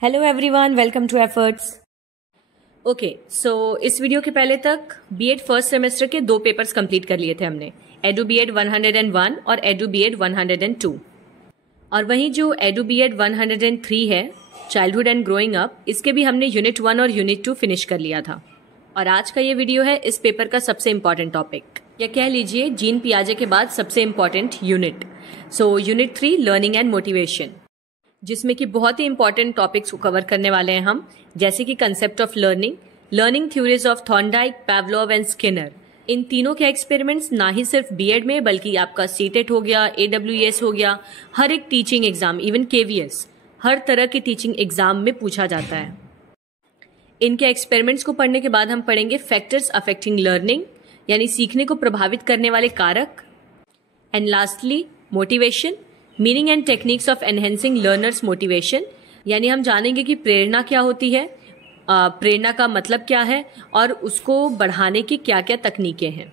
Hello everyone, welcome to efforts. Okay, so इस वीडियो के पहले तक बीएड फर्स्ट सेमेस्टर के 2 पेपर्स कंप्लीट कर लिए थे हमने, एडू बीएड 101 और एडू बीएड 102। और वहीं जो एडू बीएड 103 है, चाइल्डहुड एंड ग्रोइंग अप, इसके भी हमने यूनिट 1 और यूनिट 2 फिनिश कर लिया था। और आज का ये वीडियो है इस पेपर का सबसे इम्पॉर्टेंट टॉपिक, या कह लीजिए जीन पियाजे के बाद सबसे important unit. So unit 3 learning and motivation, जिसमें कि बहुत ही इंपॉर्टेंट टॉपिक्स को कवर करने वाले हैं हम, जैसे कि concept of learning, learning theories of Thorndike, Pavlov and Skinner. इन तीनों के एक्सपेरिमेंट्स ना ही सिर्फ बीएड में बल्कि आपका सीटेट हो गया, एडब्ल्यूएस हो गया, हर एक टीचिंग एग्जाम, इवन केवीएस, हर तरह के टीचिंग एग्जाम में पूछा जाता है। इनके एक्सपेरिमेंट्स को पढ़ने के बाद हम पढ़ेंगे फैक्टर्स अफेक्टिंग लर्निंग, यानी सीखने को प्रभावित करने वाले कारक, and lastly motivation, meaning and techniques of enhancing learners motivation, यानी हम जानेंगे कि प्रेरणा क्या होती है, प्रेरणा का मतलब क्या है और उसको बढ़ाने की क्या क्या तकनीकें हैं।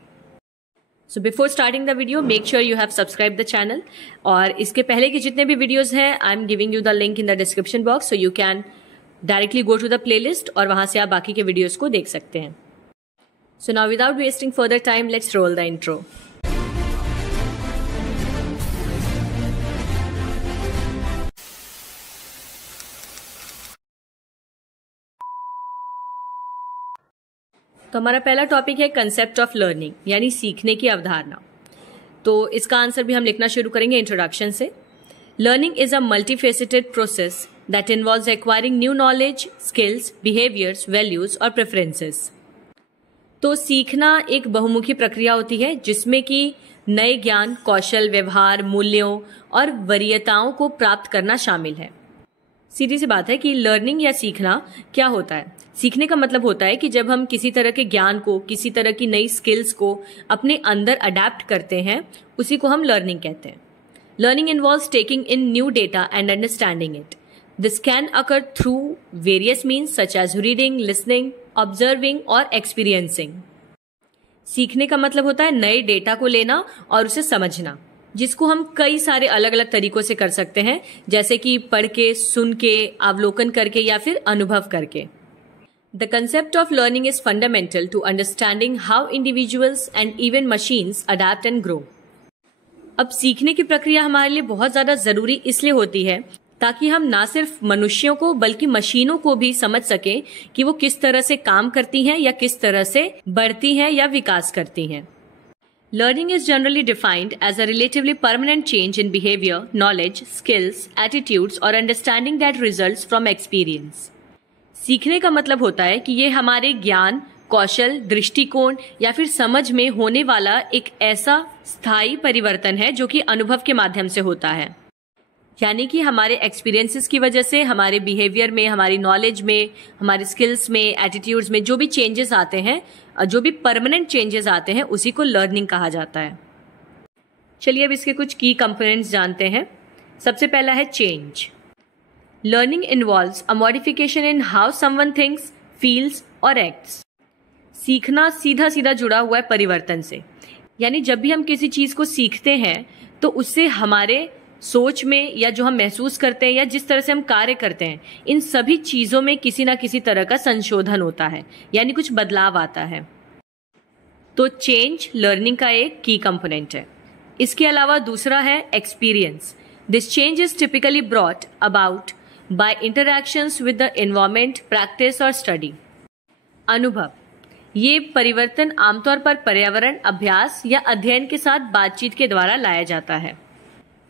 So before starting the video make sure you have subscribe the channel, और इसके पहले के जितने भी वीडियोस हैं I am giving you the link in the description box, so you can directly go to the playlist और वहां से आप बाकी के वीडियोस को देख सकते हैं। So now without wasting further time let's roll the intro. तो हमारा पहला टॉपिक है कंसेप्ट ऑफ लर्निंग, यानी सीखने की अवधारणा। तो इसका आंसर भी हम लिखना शुरू करेंगे इंट्रोडक्शन से। Learning is a multifaceted process that involves acquiring new knowledge, skills, behaviours, values और प्रेफरेंसेस। तो सीखना एक बहुमुखी प्रक्रिया होती है जिसमें कि नए ज्ञान, कौशल, व्यवहार, मूल्यों और वरीयताओं को प्राप्त करना शामिल है। सीधी सी बात है कि लर्निंग या सीखना क्या होता है। सीखने का मतलब होता है कि जब हम किसी तरह के ज्ञान को, किसी तरह की नई स्किल्स को अपने अंदर अडेप्ट करते हैं, उसी को हम लर्निंग कहते हैं। Learning involves taking in new data and understanding it. This can occur through various means such as reading, listening, observing और एक्सपीरियंसिंग। सीखने का मतलब होता है नए डेटा को लेना और उसे समझना, जिसको हम कई सारे अलग अलग तरीकों से कर सकते हैं, जैसे कि पढ़ के, सुन के, अवलोकन करके या फिर अनुभव करके। The concept of learning is fundamental to understanding how individuals and even machines adapt and grow. अब सीखने की प्रक्रिया हमारे लिए बहुत ज्यादा जरूरी इसलिए होती है ताकि हम ना सिर्फ मनुष्यों को बल्कि मशीनों को भी समझ सकें कि वो किस तरह से काम करती हैं या किस तरह से बढ़ती हैं या विकास करती हैं। Learning is generally defined as a relatively permanent change in behavior, knowledge, skills, attitudes or understanding that results from experience. सीखने का मतलब होता है कि ये हमारे ज्ञान, कौशल, दृष्टिकोण या फिर समझ में होने वाला एक ऐसा स्थायी परिवर्तन है जो कि अनुभव के माध्यम से होता है। यानी कि हमारे एक्सपीरियंसेस की वजह से हमारे बिहेवियर में, हमारी नॉलेज में, हमारे स्किल्स में, एटीट्यूड्स में जो भी चेंजेस आते हैं, जो भी परमानेंट चेंजेस आते हैं, उसी को लर्निंग कहा जाता है। चलिए अब इसके कुछ की कंपोनेंट्स जानते हैं। सबसे पहला है change. Learning involves a modification in how someone thinks, feels और acts. सीखना सीधा सीधा जुड़ा हुआ है परिवर्तन से, यानी जब भी हम किसी चीज को सीखते हैं तो उससे हमारे सोच में या जो हम महसूस करते हैं या जिस तरह से हम कार्य करते हैं, इन सभी चीजों में किसी ना किसी तरह का संशोधन होता है, यानी कुछ बदलाव आता है। तो चेंज लर्निंग का एक की कंपोनेंट है। इसके अलावा दूसरा है experience. This change is typically brought about by interactions with the environment, practice और study. अनुभव, ये परिवर्तन आमतौर पर पर्यावरण, अभ्यास या अध्ययन के साथ बातचीत के द्वारा लाया जाता है।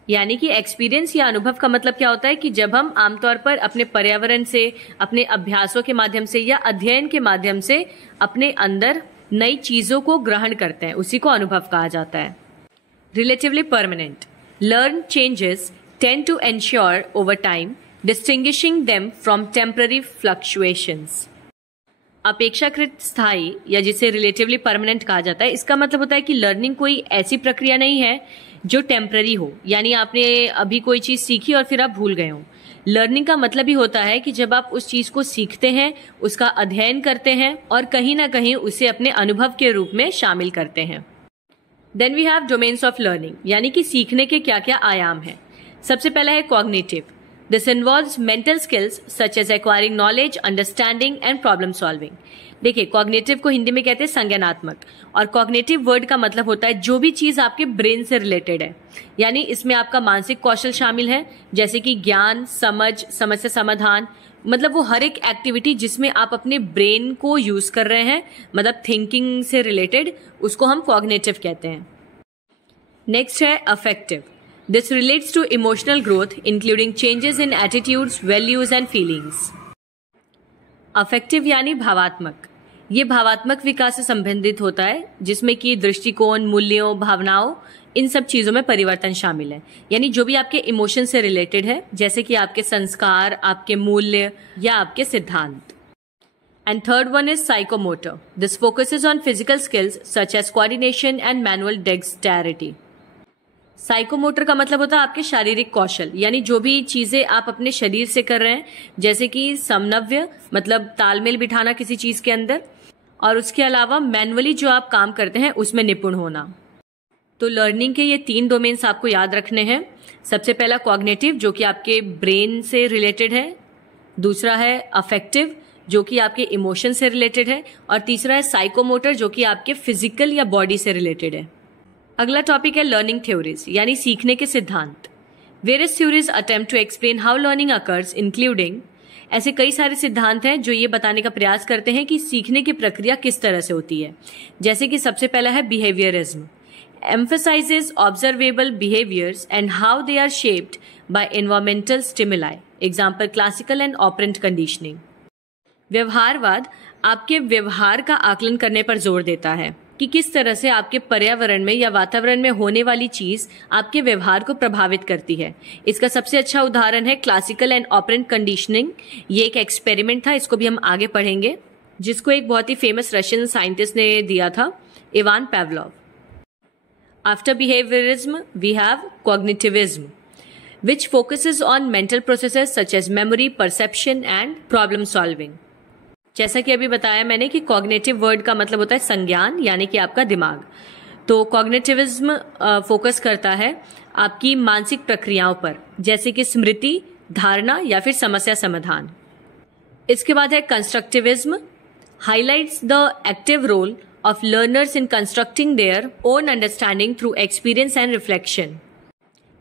यानी कि एक्सपीरियंस या अनुभव का मतलब क्या होता है कि जब हम आमतौर पर अपने पर्यावरण से, अपने अभ्यासों के माध्यम से या अध्ययन के माध्यम से अपने अंदर नई चीजों को ग्रहण करते हैं, उसी को अनुभव कहा जाता है। Relatively permanent, learn changes tend to ensure over time distinguishing them from temporary fluctuations. अपेक्षाकृत स्थायी या जिसे रिलेटिवली परमानेंट कहा जाता है, इसका मतलब होता है कि लर्निंग कोई ऐसी प्रक्रिया नहीं है जो टेम्पररी हो, यानी आपने अभी कोई चीज सीखी और फिर आप भूल गए हो। लर्निंग का मतलब ही होता है कि जब आप उस चीज को सीखते हैं, उसका अध्ययन करते हैं और कहीं ना कहीं उसे अपने अनुभव के रूप में शामिल करते हैं। Then we have domains of learning, यानी कि सीखने के क्या क्या आयाम हैं। सबसे पहला है cognitive. This involves mental skills such as acquiring knowledge, understanding and problem solving. देखिए, कॉग्निटिव को हिंदी में कहते हैं संज्ञानात्मक, और कॉग्निटिव वर्ड का मतलब होता है जो भी चीज आपके ब्रेन से रिलेटेड है, यानी इसमें आपका मानसिक कौशल शामिल है, जैसे कि ज्ञान, समझ, समस्या समाधान, मतलब वो हर एक एक्टिविटी जिसमें आप अपने ब्रेन को यूज कर रहे हैं, मतलब थिंकिंग से रिलेटेड, उसको हम कॉग्निटिव कहते हैं। नेक्स्ट है affective. This relates to emotional growth including changes in attitudes, values and feelings. Affective यानी भावात्मक। ये भावात्मक विकास से संबंधित होता है, जिसमें कि दृष्टिकोण, मूल्यों, भावनाओं, इन सब चीजों में परिवर्तन शामिल है, यानी जो भी आपके इमोशन से रिलेटेड है, जैसे कि आपके संस्कार, आपके मूल्य या आपके सिद्धांत। And third one is psychomotor. This focuses on physical skills such as coordination and manual dexterity. Psychomotor का मतलब होता है आपके शारीरिक कौशल, यानी जो भी चीजें आप अपने शरीर से कर रहे हैं, जैसे कि समन्वय, मतलब तालमेल बिठाना किसी चीज के अंदर, और उसके अलावा मैनुअली जो आप काम करते हैं उसमें निपुण होना। तो लर्निंग के ये 3 डोमेन्स आपको याद रखने हैं। सबसे पहला कॉग्निटिव, जो कि आपके ब्रेन से रिलेटेड है, दूसरा है अफेक्टिव, जो कि आपके इमोशन से रिलेटेड है, और तीसरा है साइकोमोटर, जो कि आपके फिजिकल या बॉडी से रिलेटेड है। अगला टॉपिक है लर्निंग थ्योरीज, यानी सीखने के सिद्धांत। Various theories attempt to explain how learning occurs, including, ऐसे कई सारे सिद्धांत हैं जो ये बताने का प्रयास करते हैं कि सीखने की प्रक्रिया किस तरह से होती है। जैसे कि सबसे पहला है behaviourism, emphasizes observable behaviors and how they are shaped by environmental stimuli. Example, classical and operant conditioning. व्यवहारवाद आपके व्यवहार का आकलन करने पर जोर देता है कि किस तरह से आपके पर्यावरण में या वातावरण में होने वाली चीज आपके व्यवहार को प्रभावित करती है। इसका सबसे अच्छा उदाहरण है क्लासिकल एंड ऑपरेंट कंडीशनिंग। ये एक एक्सपेरिमेंट था, इसको भी हम आगे पढ़ेंगे, जिसको एक बहुत ही फेमस रशियन साइंटिस्ट ने दिया था, Ivan Pavlov. After behaviorism, we have cognitivism, which focuses on mental processes such as memory, perception and problem solving. जैसा कि अभी बताया मैंने कि कॉग्निटिव वर्ड का मतलब होता है संज्ञान, यानी कि आपका दिमाग। तो कॉग्निटिविज्म फोकस करता है आपकी मानसिक प्रक्रियाओं पर, जैसे कि स्मृति, धारणा या फिर समस्या समाधान। इसके बाद है constructivism, highlights the active role of learners in constructing their own understanding through experience and reflection.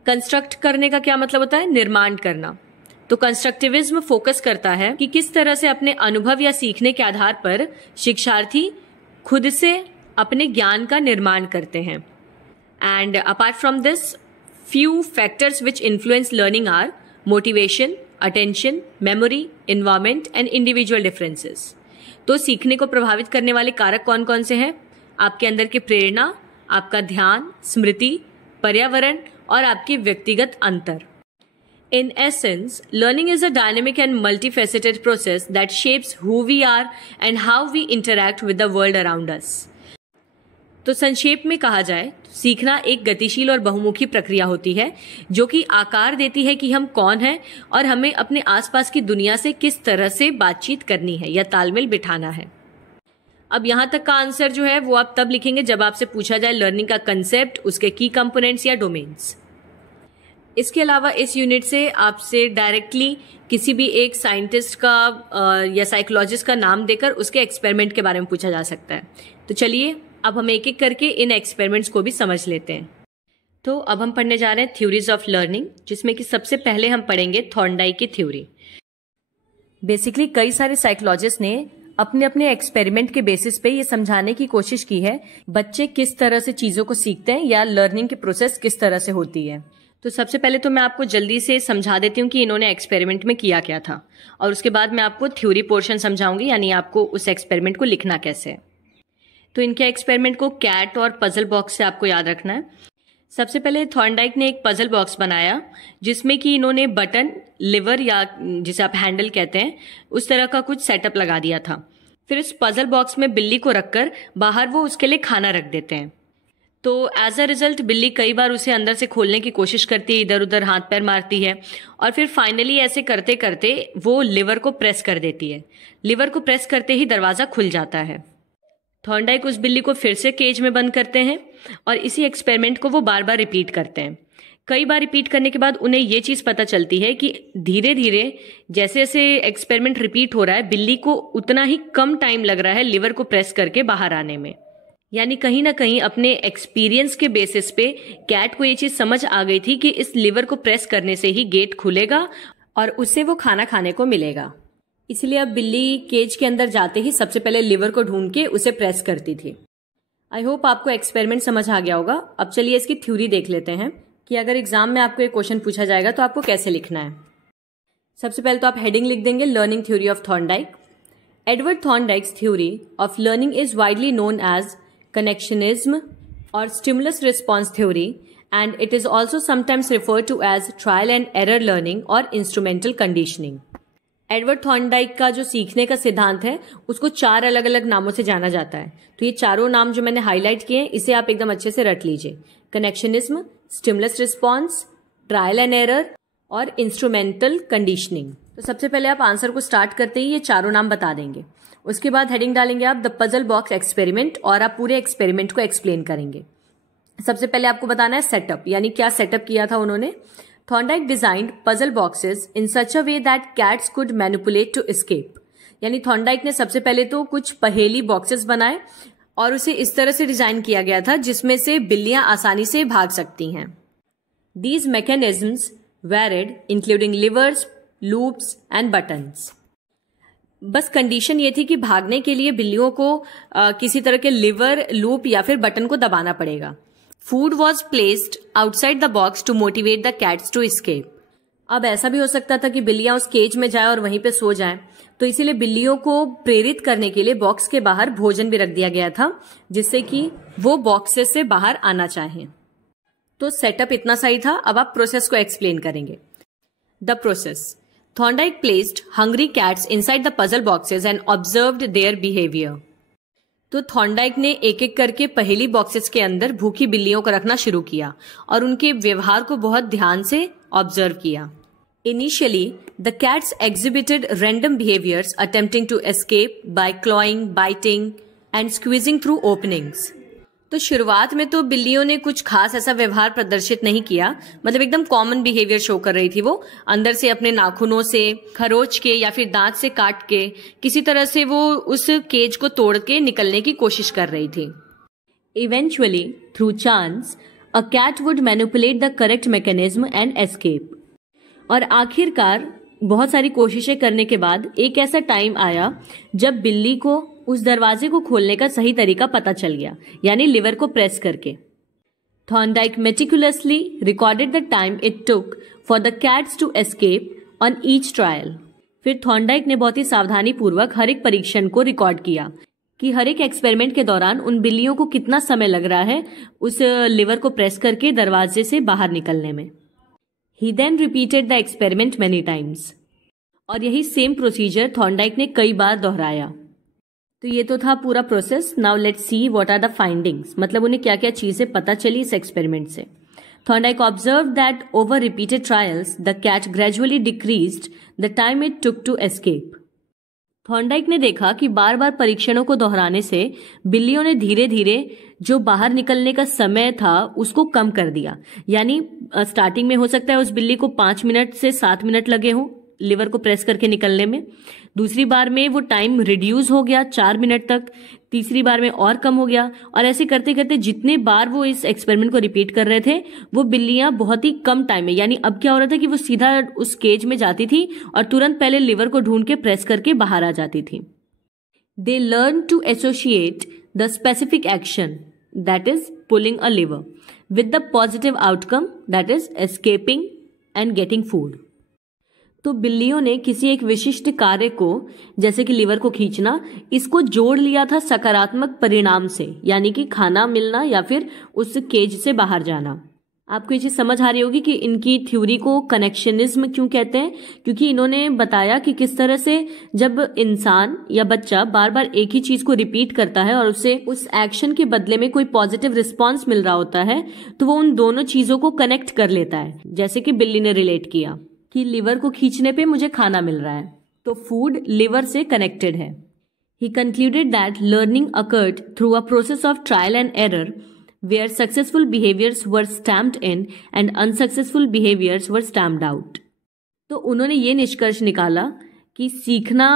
Construct करने का क्या मतलब होता है? निर्माण करना। तो कंस्ट्रक्टिविज्म फोकस करता है कि किस तरह से अपने अनुभव या सीखने के आधार पर शिक्षार्थी खुद से अपने ज्ञान का निर्माण करते हैं। And apart from this, few factors which influence learning are motivation, attention, memory, environment and individual differences. तो सीखने को प्रभावित करने वाले कारक कौन कौन से हैं? आपके अंदर की प्रेरणा, आपका ध्यान, स्मृति, पर्यावरण और आपकी व्यक्तिगत अंतर। In essence, learning is a dynamic and multifaceted process that shapes who we are and how we interact with the world around us. तो संक्षेप में कहा जाए, सीखना एक गतिशील और बहुमुखी प्रक्रिया होती है जो कि आकार देती है कि हम कौन हैं और हमें अपने आसपास की दुनिया से किस तरह से बातचीत करनी है या तालमेल बिठाना है। अब यहाँ तक का आंसर जो है वो आप तब लिखेंगे जब आपसे पूछा जाए लर्निंग का कंसेप्ट, उसके की कंपोनेंट्स या डोमेन्स। इसके अलावा इस यूनिट से आपसे डायरेक्टली किसी भी एक साइंटिस्ट का या साइकोलॉजिस्ट का नाम देकर उसके एक्सपेरिमेंट के बारे में पूछा जा सकता है। तो चलिए अब हम एक एक करके इन एक्सपेरिमेंट्स को भी समझ लेते हैं। तो अब हम पढ़ने जा रहे हैं थ्योरीज ऑफ लर्निंग, जिसमें कि सबसे पहले हम पढ़ेंगे थॉर्नडाइक की थ्योरी। बेसिकली कई सारे साइकोलॉजिस्ट ने अपने अपने एक्सपेरिमेंट के बेसिस पे ये समझाने की कोशिश की है बच्चे किस तरह से चीजों को सीखते हैं या लर्निंग की प्रोसेस किस तरह से होती है। तो सबसे पहले तो मैं आपको जल्दी से समझा देती हूँ कि इन्होंने एक्सपेरिमेंट में किया क्या था, और उसके बाद मैं आपको थ्योरी पोर्शन समझाऊंगी, यानी आपको उस एक्सपेरिमेंट को लिखना कैसे है। तो इनके एक्सपेरिमेंट को कैट और पजल बॉक्स से आपको याद रखना है। सबसे पहले थॉर्नडाइक ने एक पजल बॉक्स बनाया जिसमें कि इन्होंने बटन, लिवर या जिसे आप हैंडल कहते हैं, उस तरह का कुछ सेटअप लगा दिया था। फिर इस पजल बॉक्स में बिल्ली को रखकर बाहर वो उसके लिए खाना रख देते हैं। तो एज अ रिजल्ट बिल्ली कई बार उसे अंदर से खोलने की कोशिश करती है, इधर उधर हाथ पैर मारती है, और फिर फाइनली ऐसे करते करते वो लिवर को प्रेस कर देती है। लिवर को प्रेस करते ही दरवाजा खुल जाता है। थॉर्नडाइक उस बिल्ली को फिर से केज में बंद करते हैं और इसी एक्सपेरिमेंट को वो बार बार रिपीट करते हैं। कई बार रिपीट करने के बाद उन्हें ये चीज पता चलती है कि धीरे धीरे जैसे जैसे एक्सपेरिमेंट रिपीट हो रहा है, बिल्ली को उतना ही कम टाइम लग रहा है लिवर को प्रेस करके बाहर आने में। यानी कहीं ना कहीं अपने एक्सपीरियंस के बेसिस पे कैट को ये चीज समझ आ गई थी कि इस लिवर को प्रेस करने से ही गेट खुलेगा और उससे वो खाना खाने को मिलेगा। इसलिए अब बिल्ली केज के अंदर जाते ही सबसे पहले लिवर को ढूंढ के उसे प्रेस करती थी। आई होप आपको एक्सपेरिमेंट समझ आ गया होगा। अब चलिए इसकी थ्योरी देख लेते हैं कि अगर एग्जाम में आपको एक क्वेश्चन पूछा जाएगा तो आपको कैसे लिखना है। सबसे पहले तो आप हेडिंग लिख देंगे learning theory of Thorndike. Edward Thorndike's theory of learning is widely known as connectionism और stimulus response theory and it is also sometimes referred to as trial and error learning और इंस्ट्रूमेंटल कंडीशनिंग। एडवर्ड थॉर्नडाइक का जो सीखने का सिद्धांत है उसको 4 अलग अलग नामों से जाना जाता है। तो ये चारों नाम जो मैंने हाईलाइट किए हैं इसे आप एकदम अच्छे से रट लीजिए। Connectionism, stimulus response, trial and error और इंस्ट्रूमेंटल कंडीशनिंग। तो सबसे पहले आप आंसर को स्टार्ट करते ही ये चारों नाम बता देंगे। उसके बाद हेडिंग डालेंगे आप द पजल बॉक्स एक्सपेरिमेंट और आप पूरे एक्सपेरिमेंट को एक्सप्लेन करेंगे। सबसे पहले आपको बताना है सेटअप, यानी क्या सेटअप किया था उन्होंने। Thorndike designed puzzle boxes in such a way that cats could manipulate to escape। यानी थॉर्नडाइक ने सबसे पहले तो कुछ पहेली बॉक्सेस बनाए और उसे इस तरह से डिजाइन किया गया था जिसमें से बिल्लियां आसानी से भाग सकती हैं। These mechanisms varied including levers, loops and buttons। बस कंडीशन ये थी कि भागने के लिए बिल्लियों को किसी तरह के लिवर, लूप या फिर बटन को दबाना पड़ेगा। Food was placed outside the box to motivate the cats to escape। अब ऐसा भी हो सकता था कि बिल्लियां उस केज में जाए और वहीं पे सो जाएं, तो इसीलिए बिल्लियों को प्रेरित करने के लिए बॉक्स के बाहर भोजन भी रख दिया गया था जिससे कि वो बॉक्सेस से बाहर आना चाहें। तो सेटअप इतना सही था। अब आप प्रोसेस को एक्सप्लेन करेंगे। The process. Thorndike placed hungry cats inside the puzzle boxes and observed their behaviour. तो थॉर्नडाइक ने एक एक करके पहेली बॉक्सेस के अंदर भूखी बिल्लियों को रखना शुरू किया और उनके व्यवहार को बहुत ध्यान से ऑब्जर्व किया। Initially the cats exhibited random behaviours attempting to escape by clawing, biting and squeezing through openings. तो शुरुआत में तो बिल्लियों ने कुछ खास ऐसा व्यवहार प्रदर्शित नहीं किया, मतलब एकदम कॉमन बिहेवियर शो कर रही थी। वो अंदर से अपने नाखूनों से खरोच के या फिर दांत से काट के किसी तरह से वो उस केज को तोड़ के निकलने की कोशिश कर रही थी। Eventually through chance a cat would manipulate the correct mechanism and escape. और आखिरकार बहुत सारी कोशिशें करने के बाद एक ऐसा टाइम आया जब बिल्ली को उस दरवाजे को खोलने का सही तरीका पता चल गया, यानी लिवर को प्रेस करके। Thorndike meticulously recorded the time it took for the cats to escape on each trial. फिर थॉर्नडाइक ने बहुत ही सावधानी पूर्वक हर एक परीक्षण को रिकॉर्ड किया कि हर एक एक्सपेरिमेंट के दौरान उन बिल्लियों को कितना समय लग रहा है उस लिवर को प्रेस करके दरवाजे से बाहर निकलने में। He then repeated the experiment many times। और यही सेम प्रोसीजर थॉर्नडाइक ने कई बार दोहराया। तो ये तो था पूरा process. Now let's see what are the findings, मतलब उन्हें क्या क्या चीजें पता चली इस एक्सपेरिमेंट से। Thorndike observed that over repeated trials the cat gradually decreased the time it took to escape. Thorndike ने देखा कि बार बार परीक्षणों को दोहराने से बिल्लियों ने धीरे धीरे जो बाहर निकलने का समय था उसको कम कर दिया। यानी स्टार्टिंग में हो सकता है उस बिल्ली को 5 मिनट से 7 मिनट लगे हों लिवर को प्रेस करके निकलने में। दूसरी बार में वो टाइम रिड्यूस हो गया 4 मिनट तक, तीसरी बार में और कम हो गया, और ऐसे करते करते जितने बार वो इस एक्सपेरिमेंट को रिपीट कर रहे थे वो बिल्लियां बहुत ही कम टाइम में, यानी अब क्या हो रहा था कि वो सीधा उस केज में जाती थी और तुरंत पहले लिवर को ढूंढ के प्रेस करके बाहर आ जाती थी। They learn to associate the specific action that is pulling a lever with the positive outcome that is escaping and getting food. तो बिल्लियों ने किसी एक विशिष्ट कार्य को, जैसे कि लिवर को खींचना, इसको जोड़ लिया था सकारात्मक परिणाम से, यानी कि खाना मिलना या फिर उस केज से बाहर जाना। आपको ये चीज समझ आ रही होगी कि इनकी थ्योरी को कनेक्शनिज्म क्यों कहते हैं, क्योंकि इन्होंने बताया कि किस तरह से जब इंसान या बच्चा बार बार एक ही चीज को रिपीट करता है और उसे उस एक्शन के बदले में कोई पॉजिटिव रिस्पॉन्स मिल रहा होता है तो वो उन दोनों चीजों को कनेक्ट कर लेता है। जैसे कि बिल्ली ने रिलेट किया कि लिवर को खींचने पे मुझे खाना मिल रहा है, तो फूड लिवर से कनेक्टेड है। He concluded that learning occurred through a process of trial and error where successful behaviors were stamped in and unsuccessful behaviors were stamped out। तो उन्होंने ये निष्कर्ष निकाला कि सीखना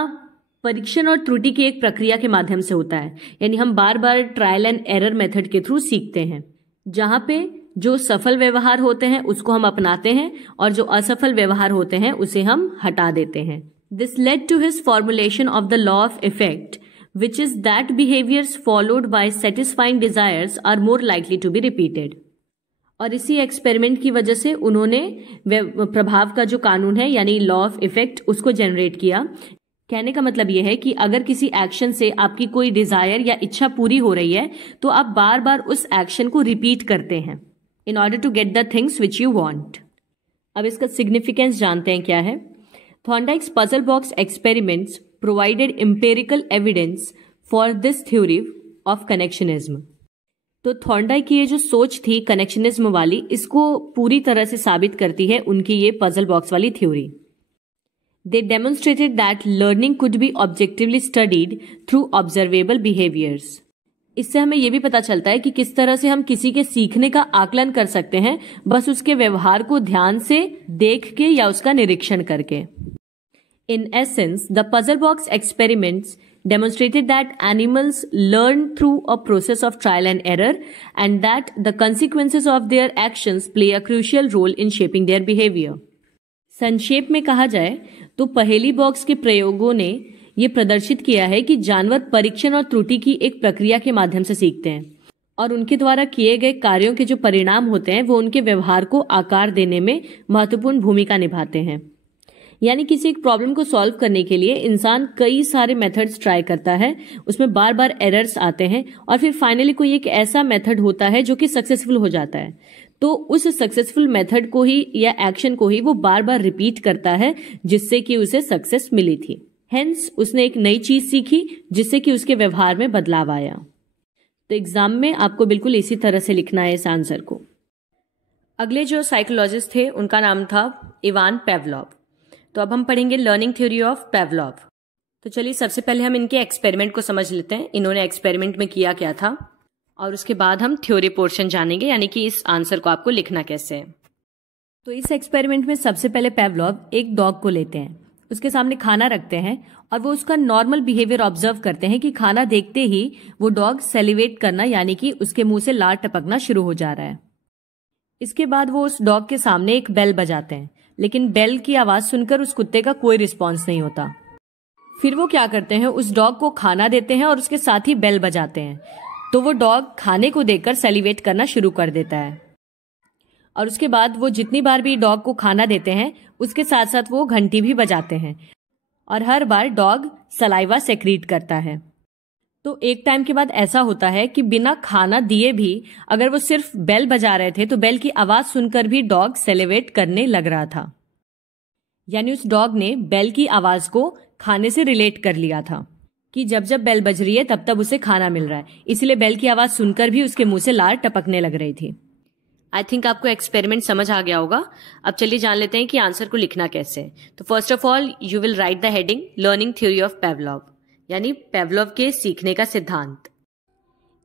परीक्षण और त्रुटि की एक प्रक्रिया के माध्यम से होता है, यानी हम बार बार ट्रायल एंड एरर मेथड के थ्रू सीखते हैं, जहां पे जो सफल व्यवहार होते हैं उसको हम अपनाते हैं और जो असफल व्यवहार होते हैं उसे हम हटा देते हैं। This led to his formulation of the law of effect, which is that behaviors followed by satisfying desires are more likely to be repeated। और इसी एक्सपेरिमेंट की वजह से उन्होंने प्रभाव का जो कानून है यानी लॉ ऑफ इफेक्ट उसको जनरेट किया। कहने का मतलब यह है कि अगर किसी एक्शन से आपकी कोई डिजायर या इच्छा पूरी हो रही है तो आप बार बार उस एक्शन को रिपीट करते हैं in order to get the things which you want. अब इसका सिग्निफिकेंस जानते हैं क्या है। Thorndike's puzzle box experiments provided empirical evidence for this theory of connectionism। तो थॉर्नडाइक की ये जो सोच थी कनेक्शनिज्म वाली, इसको पूरी तरह से साबित करती है उनकी ये पजल बॉक्स वाली theory. They demonstrated that learning could be objectively studied through observable behaviors। इससे हमें यह भी पता चलता है कि किस तरह से हम किसी के सीखने का आकलन कर सकते हैं, बस उसके व्यवहार को ध्यान से देख के या उसका निरीक्षण करके। In essence, the puzzle box experiments demonstrated that animals learn through a process of trial and error and that the consequences of their actions play a crucial role in shaping their behavior। संक्षेप में कहा जाए तो पहेली box के प्रयोगों ने ये प्रदर्शित किया है कि जानवर परीक्षण और त्रुटि की एक प्रक्रिया के माध्यम से सीखते हैं और उनके द्वारा किए गए कार्यों के जो परिणाम होते हैं वो उनके व्यवहार को आकार देने में महत्वपूर्ण भूमिका निभाते हैं। यानी किसी एक प्रॉब्लम को सॉल्व करने के लिए इंसान कई सारे मेथड्स ट्राई करता है, उसमें बार बार एरर्स आते हैं और फिर फाइनली कोई एक ऐसा मेथड होता है जो कि सक्सेसफुल हो जाता है। तो उस सक्सेसफुल मेथड को ही या एक्शन को ही वो बार बार रिपीट करता है जिससे कि उसे सक्सेस मिली थी। हेंस उसने एक नई चीज सीखी जिससे कि उसके व्यवहार में बदलाव आया। तो एग्जाम में आपको बिल्कुल इसी तरह से लिखना है इस आंसर को। अगले जो साइकोलॉजिस्ट थे उनका नाम था इवान पेवलोव। तो अब हम पढ़ेंगे लर्निंग थ्योरी ऑफ पेवलोव। तो चलिए सबसे पहले हम इनके एक्सपेरिमेंट को समझ लेते हैं, इन्होंने एक्सपेरिमेंट में किया क्या था, और उसके बाद हम थ्योरी पोर्शन जानेंगे, यानी कि इस आंसर को आपको लिखना कैसे है। तो इस एक्सपेरिमेंट में सबसे पहले पेवलोव एक डॉग को लेते हैं, उसके सामने खाना रखते हैं और वो उसका नॉर्मल बिहेवियर ऑब्जर्व करते हैं कि खाना देखते ही वो डॉग सेलिवेट करना यानी कि उसके मुंह से लार टपकना शुरू हो जा रहा है। इसके बाद वो उस डॉग के सामने एक बेल बजाते हैं, लेकिन बेल की आवाज सुनकर उस कुत्ते का कोई रिस्पॉन्स नहीं होता। फिर वो क्या करते हैं, उस डॉग को खाना देते हैं और उसके साथ ही बेल बजाते हैं, तो वो डॉग खाने को देखकर सेलिवेट करना शुरू कर देता है। और उसके बाद वो जितनी बार भी डॉग को खाना देते हैं उसके साथ साथ वो घंटी भी बजाते हैं और हर बार डॉग सलाइवा सेक्रीट करता है। तो एक टाइम के बाद ऐसा होता है कि बिना खाना दिए भी अगर वो सिर्फ बेल बजा रहे थे तो बेल की आवाज सुनकर भी डॉग सेलिवेट करने लग रहा था। यानी उस डॉग ने बेल की आवाज को खाने से रिलेट कर लिया था कि जब जब बेल बज रही है तब तब उसे खाना मिल रहा है, इसलिए बेल की आवाज सुनकर भी उसके मुंह से लार टपकने लग रही थी। आई थिंक आपको एक्सपेरिमेंट समझ आ गया होगा। अब चलिए जान लेते हैं कि आंसर को लिखना कैसे। तो first of all you will write the heading learning theory of Pavlov, यानी पेवलोव के सीखने का सिद्धांत।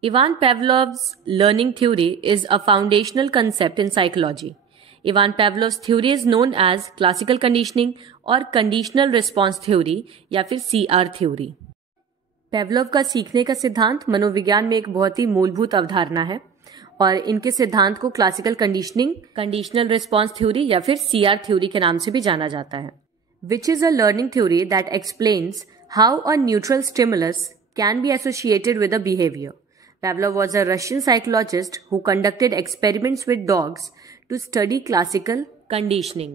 Ivan Pavlov's learning theory is a foundational concept in psychology. Ivan Pavlov's theory is known as classical conditioning और conditional response theory या फिर CR theory. पेवलोव का सीखने का सिद्धांत मनोविज्ञान में एक बहुत ही मूलभूत अवधारणा है और इनके सिद्धांत को classical conditioning, conditional response theory या फिर CR थ्योरी के नाम से भी जाना जाता है। Which is a learning theory that explains how a neutral stimulus can be associated with a behavior. Pavlov was a Russian psychologist who conducted experiments with dogs to study classical conditioning.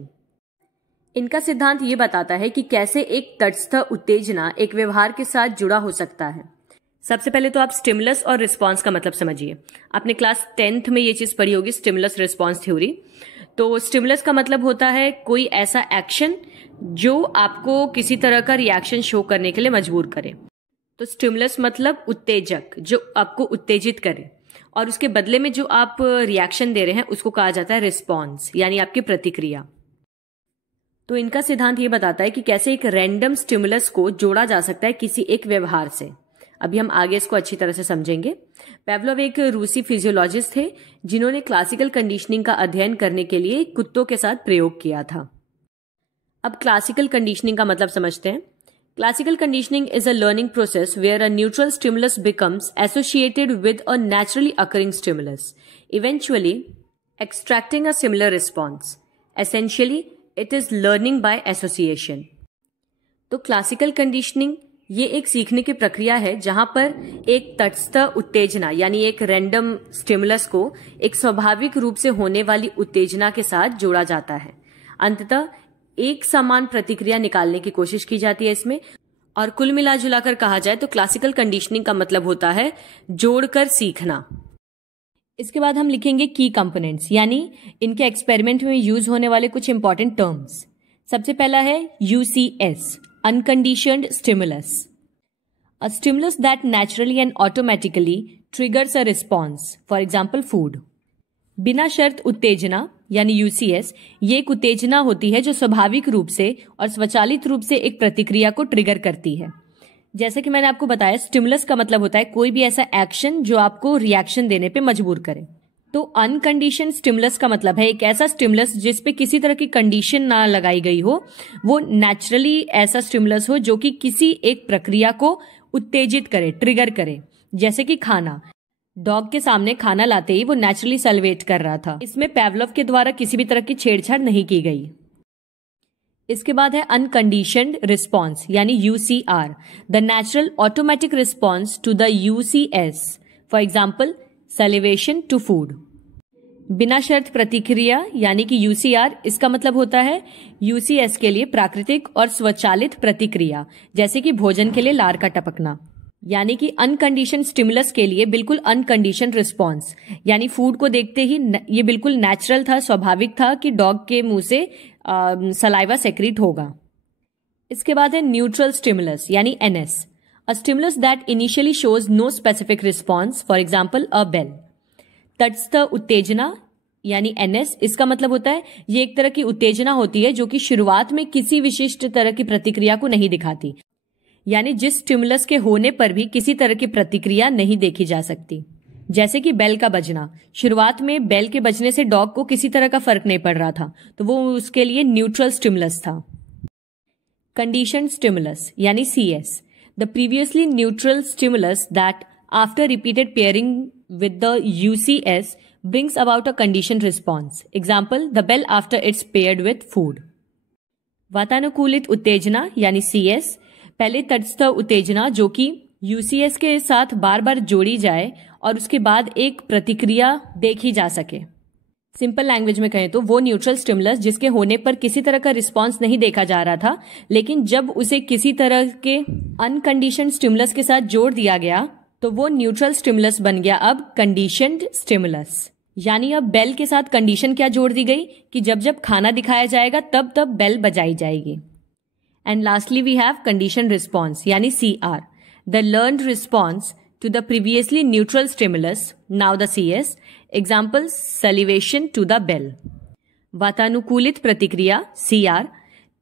इनका सिद्धांत ये बताता है कि कैसे एक तटस्थ उत्तेजना एक व्यवहार के साथ जुड़ा हो सकता है। सबसे पहले तो आप स्टिमुलस और रिस्पॉन्स का मतलब समझिए। आपने क्लास 10th में ये चीज पढ़ी होगी, स्टिमुलस रिस्पॉन्स थ्योरी। तो स्टिमुलस का मतलब होता है कोई ऐसा एक्शन जो आपको किसी तरह का रिएक्शन शो करने के लिए मजबूर करे। तो स्टिमुलस मतलब उत्तेजक, जो आपको उत्तेजित करे, और उसके बदले में जो आप रिएक्शन दे रहे हैं उसको कहा जाता है रिस्पॉन्स, यानी आपकी प्रतिक्रिया। तो इनका सिद्धांत ये बताता है कि कैसे एक रैंडम स्टिमुलस को जोड़ा जा सकता है किसी एक व्यवहार से। अभी हम आगे इसको अच्छी तरह से समझेंगे। पेवलोव एक रूसी फिजियोलॉजिस्ट थे जिन्होंने क्लासिकल कंडीशनिंग का अध्ययन करने के लिए कुत्तों के साथ प्रयोग किया था। अब क्लासिकल कंडीशनिंग का मतलब समझते हैं। Classical conditioning is a learning process where a neutral stimulus becomes associated with a naturally occurring stimulus, eventually extracting a similar response. Essentially, it is learning by association. तो क्लासिकल कंडीशनिंग ये एक सीखने की प्रक्रिया है जहां पर एक तटस्थ उत्तेजना यानी एक रैंडम स्टिमुलस को एक स्वाभाविक रूप से होने वाली उत्तेजना के साथ जोड़ा जाता है। अंततः एक समान प्रतिक्रिया निकालने की कोशिश की जाती है इसमें, और कुल मिलाजुलाकर कहा जाए तो क्लासिकल कंडीशनिंग का मतलब होता है जोड़कर सीखना। इसके बाद हम लिखेंगे की कंपोनेंट्स, यानी इनके एक्सपेरिमेंट में यूज होने वाले कुछ इंपॉर्टेंट टर्म्स। सबसे पहला है UCS, unconditioned stimulus, a stimulus that naturally and automatically triggers a response, for example food. बिना शर्त उत्तेजना यानी यूसीएस ये एक उत्तेजना होती है जो स्वाभाविक रूप से और स्वचालित रूप से एक प्रतिक्रिया को ट्रिगर करती है। जैसे कि मैंने आपको बताया, स्टिमुलस का मतलब होता है कोई भी ऐसा एक्शन जो आपको रिएक्शन देने पे मजबूर करे। तो अनकंडीशन स्टिमुलस का मतलब है एक ऐसा स्टिमुलस जिस पे किसी तरह की कंडीशन ना लगाई गई हो, वो नेचुरली ऐसा स्टिमुलस हो जो कि किसी एक प्रक्रिया को उत्तेजित करे, ट्रिगर करे। जैसे कि खाना, डॉग के सामने खाना लाते ही वो नेचुरली सैलिवेट कर रहा था, इसमें पेवलोव के द्वारा किसी भी तरह की छेड़छाड़ नहीं की गई। इसके बाद है अनकंडीशन्ड रिस्पॉन्स यानी UCR, the natural automatic response to the UCS, for example salivation to food. बिना शर्त प्रतिक्रिया यानी कि यूसीआर, इसका मतलब होता है यूसीएस के लिए प्राकृतिक और स्वचालित प्रतिक्रिया, जैसे कि भोजन के लिए लार का टपकना। यानी कि अनकंडीशन स्टिमुलस के लिए बिल्कुल अनकंडीशन रिस्पॉन्स, यानी फूड को देखते ही ये बिल्कुल नेचुरल था, स्वाभाविक था कि डॉग के मुंह से सलाइवा सेक्रीट होगा। इसके बाद है न्यूट्रल स्टिमुलस यानी NS, a stimulus that initially shows no specific response, for example a bell. तटस्थ उत्तेजना यानी एनएस, इसका मतलब होता है ये एक तरह की उत्तेजना होती है जो कि शुरुआत में किसी विशिष्ट तरह की प्रतिक्रिया को नहीं दिखाती, यानी जिस स्टिमुलस के होने पर भी किसी तरह की प्रतिक्रिया नहीं देखी जा सकती। जैसे कि बेल का बजना, शुरुआत में बेल के बजने से डॉग को किसी तरह का फर्क नहीं पड़ रहा था, तो वो उसके लिए न्यूट्रल स्टिमुलस था। कंडीशन्ड स्टिमुलस यानी CS, the previously neutral stimulus that after repeated pairing with the UCS brings about a conditioned response. Example, the bell after it's paired with food. वातानुकूलित उत्तेजना यानी CS, पहले तटस्थ उत्तेजना जो कि यूसीएस के साथ बार बार जोड़ी जाए और उसके बाद एक प्रतिक्रिया देखी जा सके। सिंपल लैंग्वेज में कहें तो वो न्यूट्रल स्टिमुलस जिसके होने पर किसी तरह का रिस्पांस नहीं देखा जा रहा था, लेकिन जब उसे किसी तरह के अनकंडीशन्ड स्टिमुलस के साथ जोड़ दिया गया तो वो न्यूट्रल स्टिमुलस बन गया अब कंडीशन्ड स्टिमुलस। यानी अब बेल के साथ कंडीशन क्या जोड़ दी गई कि जब जब खाना दिखाया जाएगा तब तब बेल बजाई जाएगी। And lastly we have condition response यानी CR, the learned response to the previously neutral stimulus, now the CS। Example, salivation to the bell. वातानुकूलित प्रतिक्रिया CR,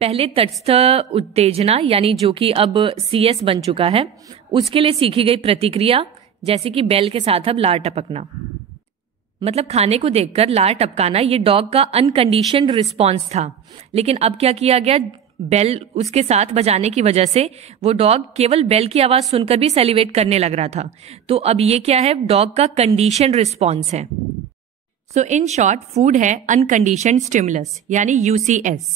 पहले तटस्थ उत्तेजना यानी जो कि अब CS बन चुका है, उसके लिए सीखी गई प्रतिक्रिया, जैसे कि बेल के साथ अब लार टपकना। मतलब खाने को देखकर लार टपकाना ये डॉग का अनकंडीशन्ड रिस्पॉन्स था, लेकिन अब क्या किया गया, बेल उसके साथ बजाने की वजह से वो डॉग केवल बेल की आवाज सुनकर भी सेलिवेट करने लग रहा था। तो अब ये क्या है, डॉग का कंडीशन्ड रिस्पॉन्स है। सो इन शॉर्ट, फूड है अनकंडीशन्ड स्टिमुलस यानी UCS।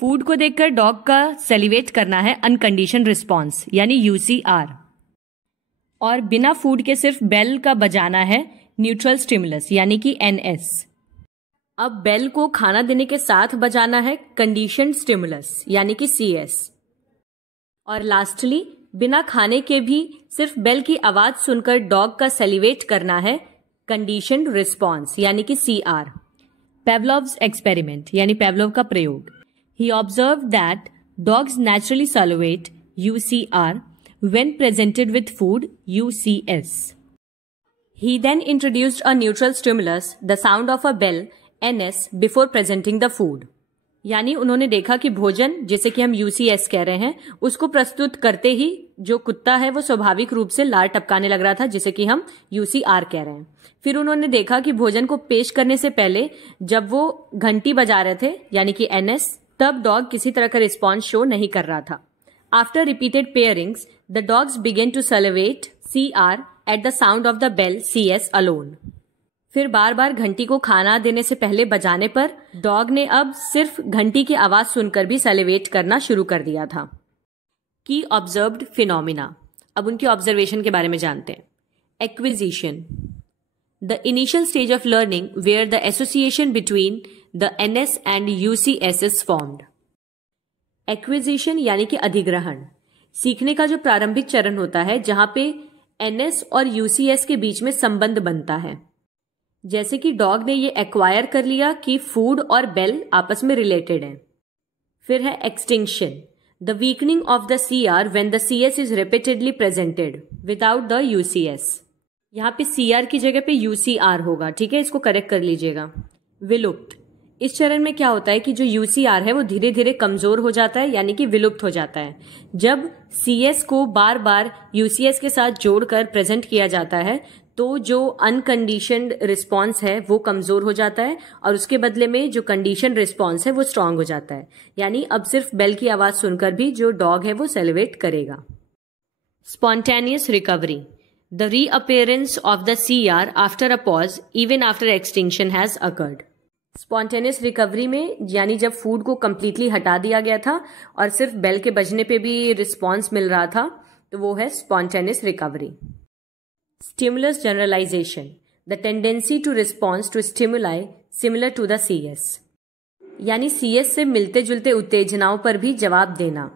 फूड को देखकर डॉग का सेलिवेट करना है अनकंडीशन्ड रिस्पॉन्स यानी UCR, और बिना फूड के सिर्फ बेल का बजाना है न्यूट्रल स्टिमुलस यानी कि NS। अब बेल को खाना देने के साथ बजाना है कंडीशन्ड स्टिमुलस यानी कि CS। और लास्टली, बिना खाने के भी सिर्फ बेल की आवाज सुनकर डॉग का सेलिवेट करना है कंडीशन्ड रिस्पॉन्स यानी कि CR। पेवलोव्स एक्सपेरिमेंट यानी पेवलोव का प्रयोग। He observe that dogs naturally salivate UCR when presented with food UCS. He then introduced a neutral stimulus, the sound of a bell, NS, before presenting the food. यानी उन्होंने देखा कि भोजन, जिसे कि हम यूसीएस कह रहे हैं, उसको प्रस्तुत करते ही जो कुत्ता है वो स्वाभाविक रूप से लार टपकाने लग रहा था, जिसे कि हम यूसीआर कह रहे हैं। फिर उन्होंने देखा कि भोजन को पेश करने से पहले जब वो घंटी बजा रहे थे, यानी कि एनएस, तब डॉग किसी तरह का रिस्पॉन्स शो नहीं कर रहा था। After repeated pairings the dogs began to salivate CR at the sound of the bell CS alone. फिर बार बार घंटी को खाना देने से पहले बजाने पर डॉग ने अब सिर्फ घंटी की आवाज सुनकर भी सैलिवेट करना शुरू कर दिया था। की ऑब्जर्व्ड फिनोमिना, अब उनकी ऑब्जर्वेशन के बारे में जानते हैं। Acquisition, the initial stage of learning where the association between the NS and UCS is formed. Acquisition यानी कि अधिग्रहण, सीखने का जो प्रारंभिक चरण होता है जहां पे एनएस और यूसीएस के बीच में संबंध बनता है। जैसे कि डॉग ने ये एक्वायर कर लिया कि फूड और बेल आपस में रिलेटेड हैं। फिर है extinction, the weakening of the CR when the CS is repeatedly presented without the UCS. यहाँ पे सीआर की जगह पे यूसीआर होगा, ठीक है, इसको करेक्ट कर लीजिएगा। विलुप्त, इस चरण में क्या होता है कि जो यूसीआर है वो धीरे धीरे कमजोर हो जाता है, यानी कि विलुप्त हो जाता है। जब सीएस को बार बार यूसीएस के साथ जोड़कर प्रेजेंट किया जाता है तो जो अनकंडीशनड रिस्पॉन्स है वो कमजोर हो जाता है और उसके बदले में जो कंडीशन रिस्पॉन्स है वो स्ट्रांग हो जाता है। यानी अब सिर्फ बेल की आवाज सुनकर भी जो डॉग है वो सेलिब्रेट करेगा। Spontaneous recovery, the reappearance of the CR after a pause even after extinction has occurred. Spontaneous recovery में यानी जब फूड को कंप्लीटली हटा दिया गया था और सिर्फ बेल के बजने पे भी रिस्पॉन्स मिल रहा था, तो वो है spontaneous recovery. Stimulus generalization, the tendency to respond to stimuli similar to the CS, यानी CS से मिलते जुलते उत्तेजनाओं पर भी जवाब देना।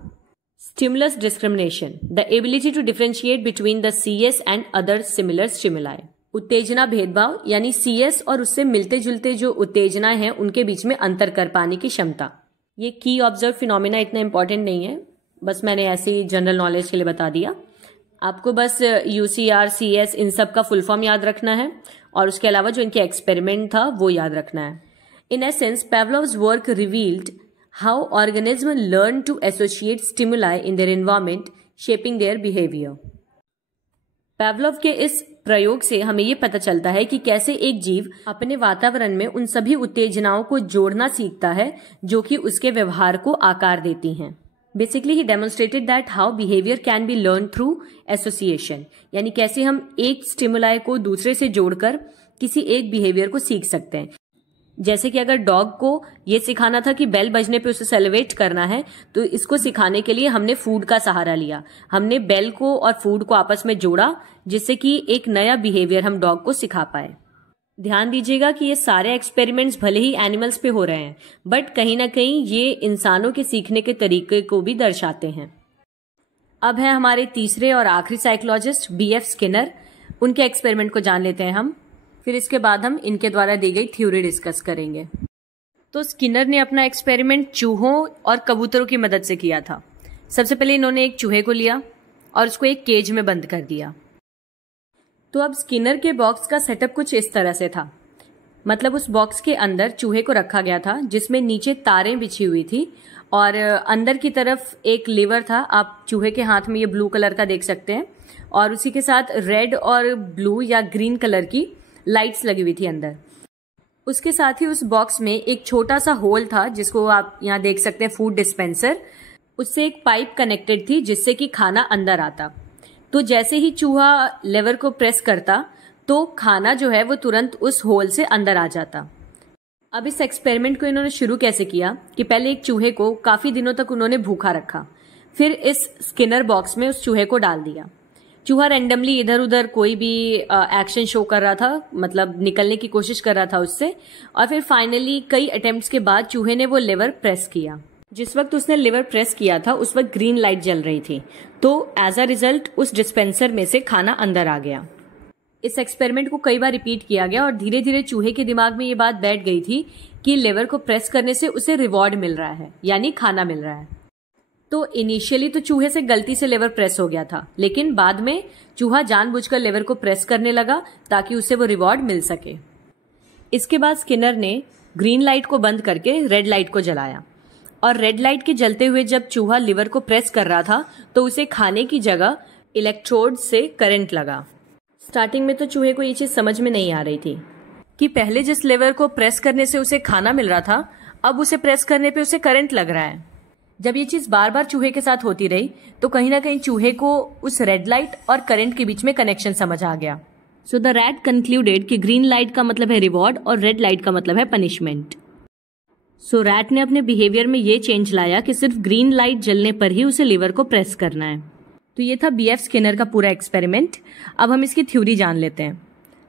Stimulus discrimination, the ability to differentiate between the CS and other similar stimuli, उत्तेजना भेदभाव यानी CS और उससे मिलते जुलते जो उत्तेजनाएं हैं उनके बीच में अंतर कर पाने की क्षमता। ये की ऑब्जर्व फिनोमिना इतना इंपॉर्टेंट नहीं है, बस मैंने ऐसे ही जनरल नॉलेज के लिए बता दिया। आपको बस यूसीआर, सीएस इन सब का फुल फॉर्म याद रखना है और उसके अलावा जो इनके एक्सपेरिमेंट था वो याद रखना है। In essence Pavlov's work revealed how organism learn to associate stimuli in their environment shaping their behaviour. Pavlov के इस प्रयोग से हमें ये पता चलता है कि कैसे एक जीव अपने वातावरण में उन सभी उत्तेजनाओं को जोड़ना सीखता है जो कि उसके व्यवहार को आकार देती हैं। Basically he demonstrated that how behaviour can be learn through association, यानी कैसे हम एक स्टिमुलाई को दूसरे से जोड़कर किसी एक बिहेवियर को सीख सकते हैं। जैसे कि अगर डॉग को ये सिखाना था कि बेल बजने पे उसे सेलिब्रेट करना है, तो इसको सिखाने के लिए हमने फूड का सहारा लिया। हमने बेल को और फूड को आपस में जोड़ा जिससे कि एक नया बिहेवियर हम डॉग को सिखा पाए। ध्यान दीजिएगा कि ये सारे एक्सपेरिमेंट्स भले ही एनिमल्स पे हो रहे हैं, बट कहीं ना कहीं ये इंसानों के सीखने के तरीके को भी दर्शाते हैं। अब है हमारे तीसरे और आखिरी साइकोलॉजिस्ट बीएफ स्किनर, उनके एक्सपेरिमेंट को जान लेते हैं हम, फिर इसके बाद हम इनके द्वारा दी गई थ्योरी डिस्कस करेंगे। तो स्किनर ने अपना एक्सपेरिमेंट चूहों और कबूतरों की मदद से किया था। सबसे पहले इन्होंने एक चूहे को लिया और उसको एक केज में बंद कर दिया। तो अब स्किनर के बॉक्स का सेटअप कुछ इस तरह से था, मतलब उस बॉक्स के अंदर चूहे को रखा गया था जिसमें नीचे तारें बिछी हुई थी और अंदर की तरफ एक लीवर था। आप चूहे के हाथ में ये ब्लू कलर का देख सकते हैं और उसी के साथ रेड और ब्लू या ग्रीन कलर की लाइट्स लगी हुई थी अंदर। उसके साथ ही उस बॉक्स में एक छोटा सा होल था जिसको आप यहाँ देख सकते हैं, फूड डिस्पेंसर। उससे एक पाइप कनेक्टेड थी जिससे कि खाना अंदर आता। तो जैसे ही चूहा लेवर को प्रेस करता तो खाना जो है वो तुरंत उस होल से अंदर आ जाता। अब इस एक्सपेरिमेंट को इन्होंने शुरू कैसे किया कि पहले एक चूहे को काफी दिनों तक उन्होंने भूखा रखा, फिर इस स्किनर बॉक्स में उस चूहे को डाल दिया। चूहा रैंडमली इधर उधर कोई भी एक्शन शो कर रहा था, मतलब निकलने की कोशिश कर रहा था उससे, और फिर फाइनली कई अटेम्प्ट्स के बाद चूहे ने वो लेवर प्रेस किया। जिस वक्त उसने लिवर प्रेस किया था उस वक्त ग्रीन लाइट जल रही थी, तो एज अ रिजल्ट उस डिस्पेंसर में से खाना अंदर आ गया। इस एक्सपेरिमेंट को कई बार रिपीट किया गया और धीरे धीरे चूहे के दिमाग में ये बात बैठ गई थी कि लिवर को प्रेस करने से उसे रिवॉर्ड मिल रहा है, यानी खाना मिल रहा है। तो इनिशियली तो चूहे से गलती से लिवर प्रेस हो गया था, लेकिन बाद में चूहा जानबूझकर लिवर को प्रेस करने लगा ताकि उसे वो रिवॉर्ड मिल सके। इसके बाद स्किनर ने ग्रीन लाइट को बंद करके रेड लाइट को जलाया और रेड लाइट के जलते हुए जब चूहा लिवर को प्रेस कर रहा था तो उसे खाने की जगह इलेक्ट्रोड से करंट लगा। स्टार्टिंग में तो चूहे को ये चीज समझ में नहीं आ रही थी कि पहले जिस लिवर को प्रेस करने से उसे खाना मिल रहा था, अब उसे प्रेस करने पे उसे करंट लग रहा है। जब ये चीज बार बार चूहे के साथ होती रही तो कहीं ना कहीं चूहे को उस रेड लाइट और करंट के बीच में कनेक्शन समझ आ गया। सो द रैट कंक्लूडेड कि ग्रीन लाइट का मतलब है रिवॉर्ड और रेड लाइट का मतलब है पनिशमेंट। सो रैट ने अपने बिहेवियर में ये चेंज लाया कि सिर्फ ग्रीन लाइट जलने पर ही उसे लिवर को प्रेस करना है। तो ये था बीएफ स्किनर का पूरा एक्सपेरिमेंट। अब हम इसकी थ्योरी जान लेते हैं।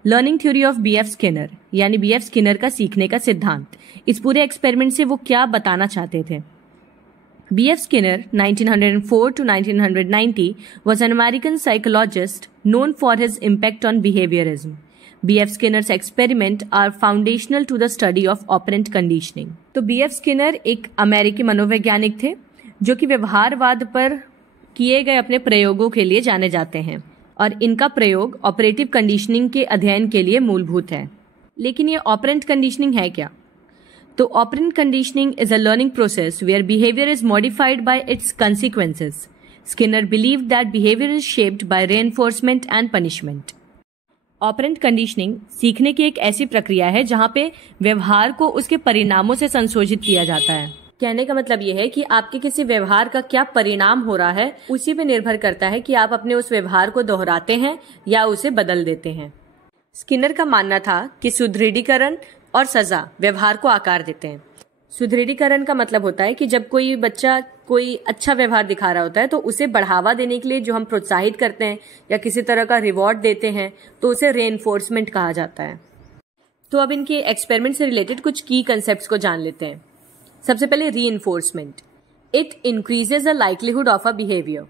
Learning theory of BF Skinner, यानी बीएफ स्किनर का सीखने का सिद्धांत। इस पूरे एक्सपेरिमेंट से वो क्या बताना चाहते थे? B.F. Skinner, 1904 to 1990, was an American psychologist known for his impact on behaviorism. B.F. Skinner's experiments are foundational to the study of operant conditioning. तो B.F. Skinner एक अमेरिकी मनोवैज्ञानिक थे जो कि व्यवहारवाद पर किए गए अपने प्रयोगों के लिए जाने जाते हैं और इनका प्रयोग ऑपरेटिव कंडीशनिंग के अध्ययन के लिए मूलभूत है। लेकिन ये ऑपरेंट कंडीशनिंग है क्या? तो operant conditioning is a learning process where behavior is modified by its consequences. Skinner believed that behavior is shaped by reinforcement and punishment. Operant conditioning सीखने की एक ऐसी प्रक्रिया है जहां पे व्यवहार को उसके परिणामों से संशोधित किया जाता है। कहने का मतलब यह है कि आपके किसी व्यवहार का क्या परिणाम हो रहा है उसी पे निर्भर करता है कि आप अपने उस व्यवहार को दोहराते हैं या उसे बदल देते हैं। स्किनर का मानना था कि सुदृढ़ीकरण और सजा व्यवहार को आकार देते हैं। सुदृढ़ीकरण का मतलब होता है कि जब कोई बच्चा कोई अच्छा व्यवहार दिखा रहा होता है तो उसे बढ़ावा देने के लिए जो हम प्रोत्साहित करते हैं या किसी तरह का रिवॉर्ड देते हैं तो उसे रेनफोर्समेंट कहा जाता है। तो अब इनके एक्सपेरिमेंट से रिलेटेड कुछ की कंसेप्ट्स को जान लेते हैं। सबसे पहले reinforcement. It increases the likelihood of a behaviour,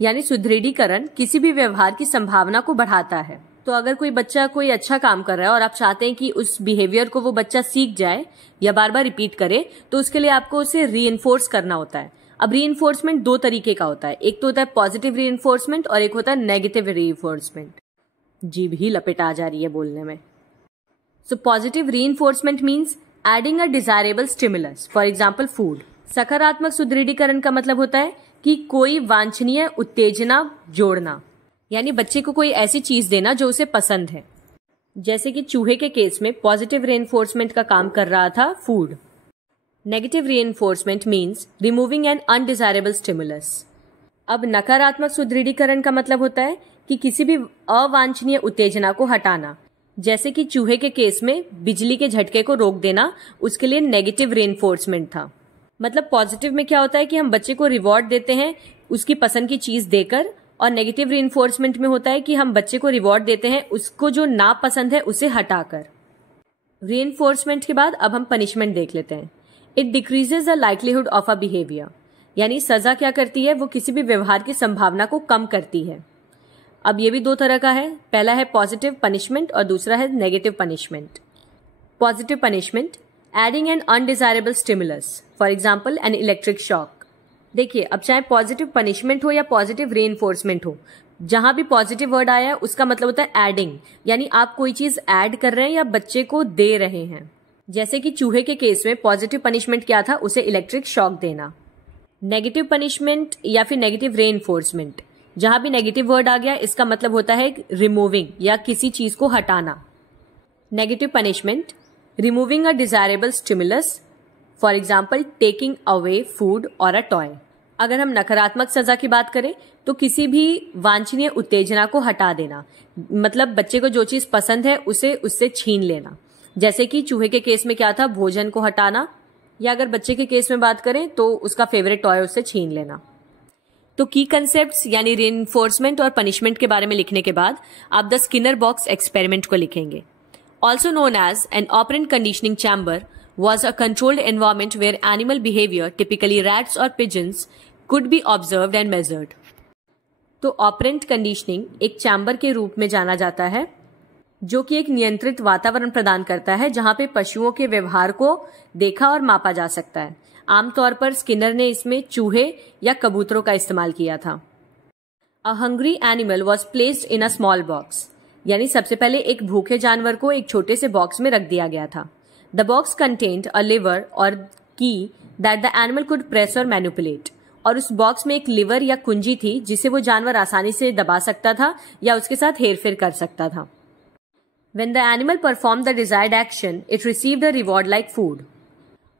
यानी सुदृढ़ीकरण किसी भी व्यवहार की संभावना को बढ़ाता है। तो अगर कोई बच्चा कोई अच्छा काम कर रहा है और आप चाहते हैं कि उस बिहेवियर को वो बच्चा सीख जाए या बार बार रिपीट करे, तो उसके लिए आपको उसे रीइंफोर्स करना होता है। अब रीइंफोर्समेंट दो तरीके का होता है, एक तो होता है पॉजिटिव रीइंफोर्समेंट और एक होता है नेगेटिव रीइंफोर्समेंट। जीभ ही लपेटा जा रही है बोलने में। So positive reinforcement means adding a desirable stimulus, for example food. सकारात्मक सुदृढ़ीकरण का मतलब होता है कि कोई वांछनीय उत्तेजना जोड़ना, यानी बच्चे को कोई ऐसी चीज देना जो उसे पसंद है। जैसे कि चूहे के केस में पॉजिटिव रीइंफोर्समेंट का काम कर रहा था food. Negative reinforcement means removing an undesirable stimulus. अब नकारात्मक सुदृढ़ीकरण का मतलब होता है कि किसी भी अवांछनीय उत्तेजना को हटाना। जैसे कि चूहे के केस में बिजली के झटके को रोक देना, उसके लिए नेगेटिव रीइंफोर्समेंट था। मतलब पॉजिटिव में क्या होता है कि हम बच्चे को रिवॉर्ड देते हैं उसकी पसंद की चीज देकर, और नेगेटिव रीइंफोर्समेंट में होता है कि हम बच्चे को रिवॉर्ड देते हैं उसको जो नापसंद है उसे हटाकर। रीइंफोर्समेंट के बाद अब हम पनिशमेंट देख लेते हैं। It decreases the likelihood of a behaviour, यानी सजा क्या करती है, वो किसी भी व्यवहार की संभावना को कम करती है। अब ये भी दो तरह का है, पहला है पॉजिटिव पनिशमेंट और दूसरा है negative punishment. Positive punishment, adding N undesirable stimulus, for example an electric shock. देखिए, अब चाहे पॉजिटिव पनिशमेंट हो या पॉजिटिव रीइंफोर्समेंट हो, जहां भी पॉजिटिव वर्ड आया है उसका मतलब होता है एडिंग, यानी आप कोई चीज ऐड कर रहे हैं या बच्चे को दे रहे हैं। जैसे कि चूहे के केस में पॉजिटिव पनिशमेंट क्या था, उसे इलेक्ट्रिक शॉक देना। नेगेटिव पनिशमेंट या फिर नेगेटिव रीइंफोर्समेंट, जहां भी नेगेटिव वर्ड आ गया इसका मतलब होता है रिमूविंग या किसी चीज को हटाना। Negative punishment, removing a desirable stimulus, for example taking away food और अ टॉय। अगर हम नकारात्मक सजा की बात करें तो किसी भी वांछनीय उत्तेजना को हटा देना, मतलब बच्चे को जो चीज पसंद है उसे उससे छीन लेना। जैसे कि चूहे के केस में क्या था, भोजन को हटाना, या अगर बच्चे के केस में बात करें तो उसका फेवरेट टॉय उससे छीन लेना। तो की कंसेप्ट्स यानी रीइंफोर्समेंट और पनिशमेंट के बारे में लिखने के बाद आप द स्किनर बॉक्स एक्सपेरिमेंट को लिखेंगे। Also known as an operant conditioning chamber was a controlled environment where animal behavior, typically rats or pigeons, could be observed and measured. तो ऑपरेंट कंडीशनिंग एक चैम्बर के रूप में जाना जाता है जो कि एक नियंत्रित वातावरण प्रदान करता है जहां पे पशुओं के व्यवहार को देखा और मापा जा सकता है। आमतौर पर स्किनर ने इसमें चूहे या कबूतरों का इस्तेमाल किया था। A hungry animal was placed in a small box, यानी सबसे पहले एक भूखे जानवर को एक छोटे से बॉक्स में रख दिया गया था। The box contained a liver or की that the animal could press और मैनिपुलेट, और उस बॉक्स में एक लिवर या कुंजी थी जिसे वो जानवर आसानी से दबा सकता था या उसके साथ हेरफेर कर सकता था। When the animal performed the desired action, it received a reward like food.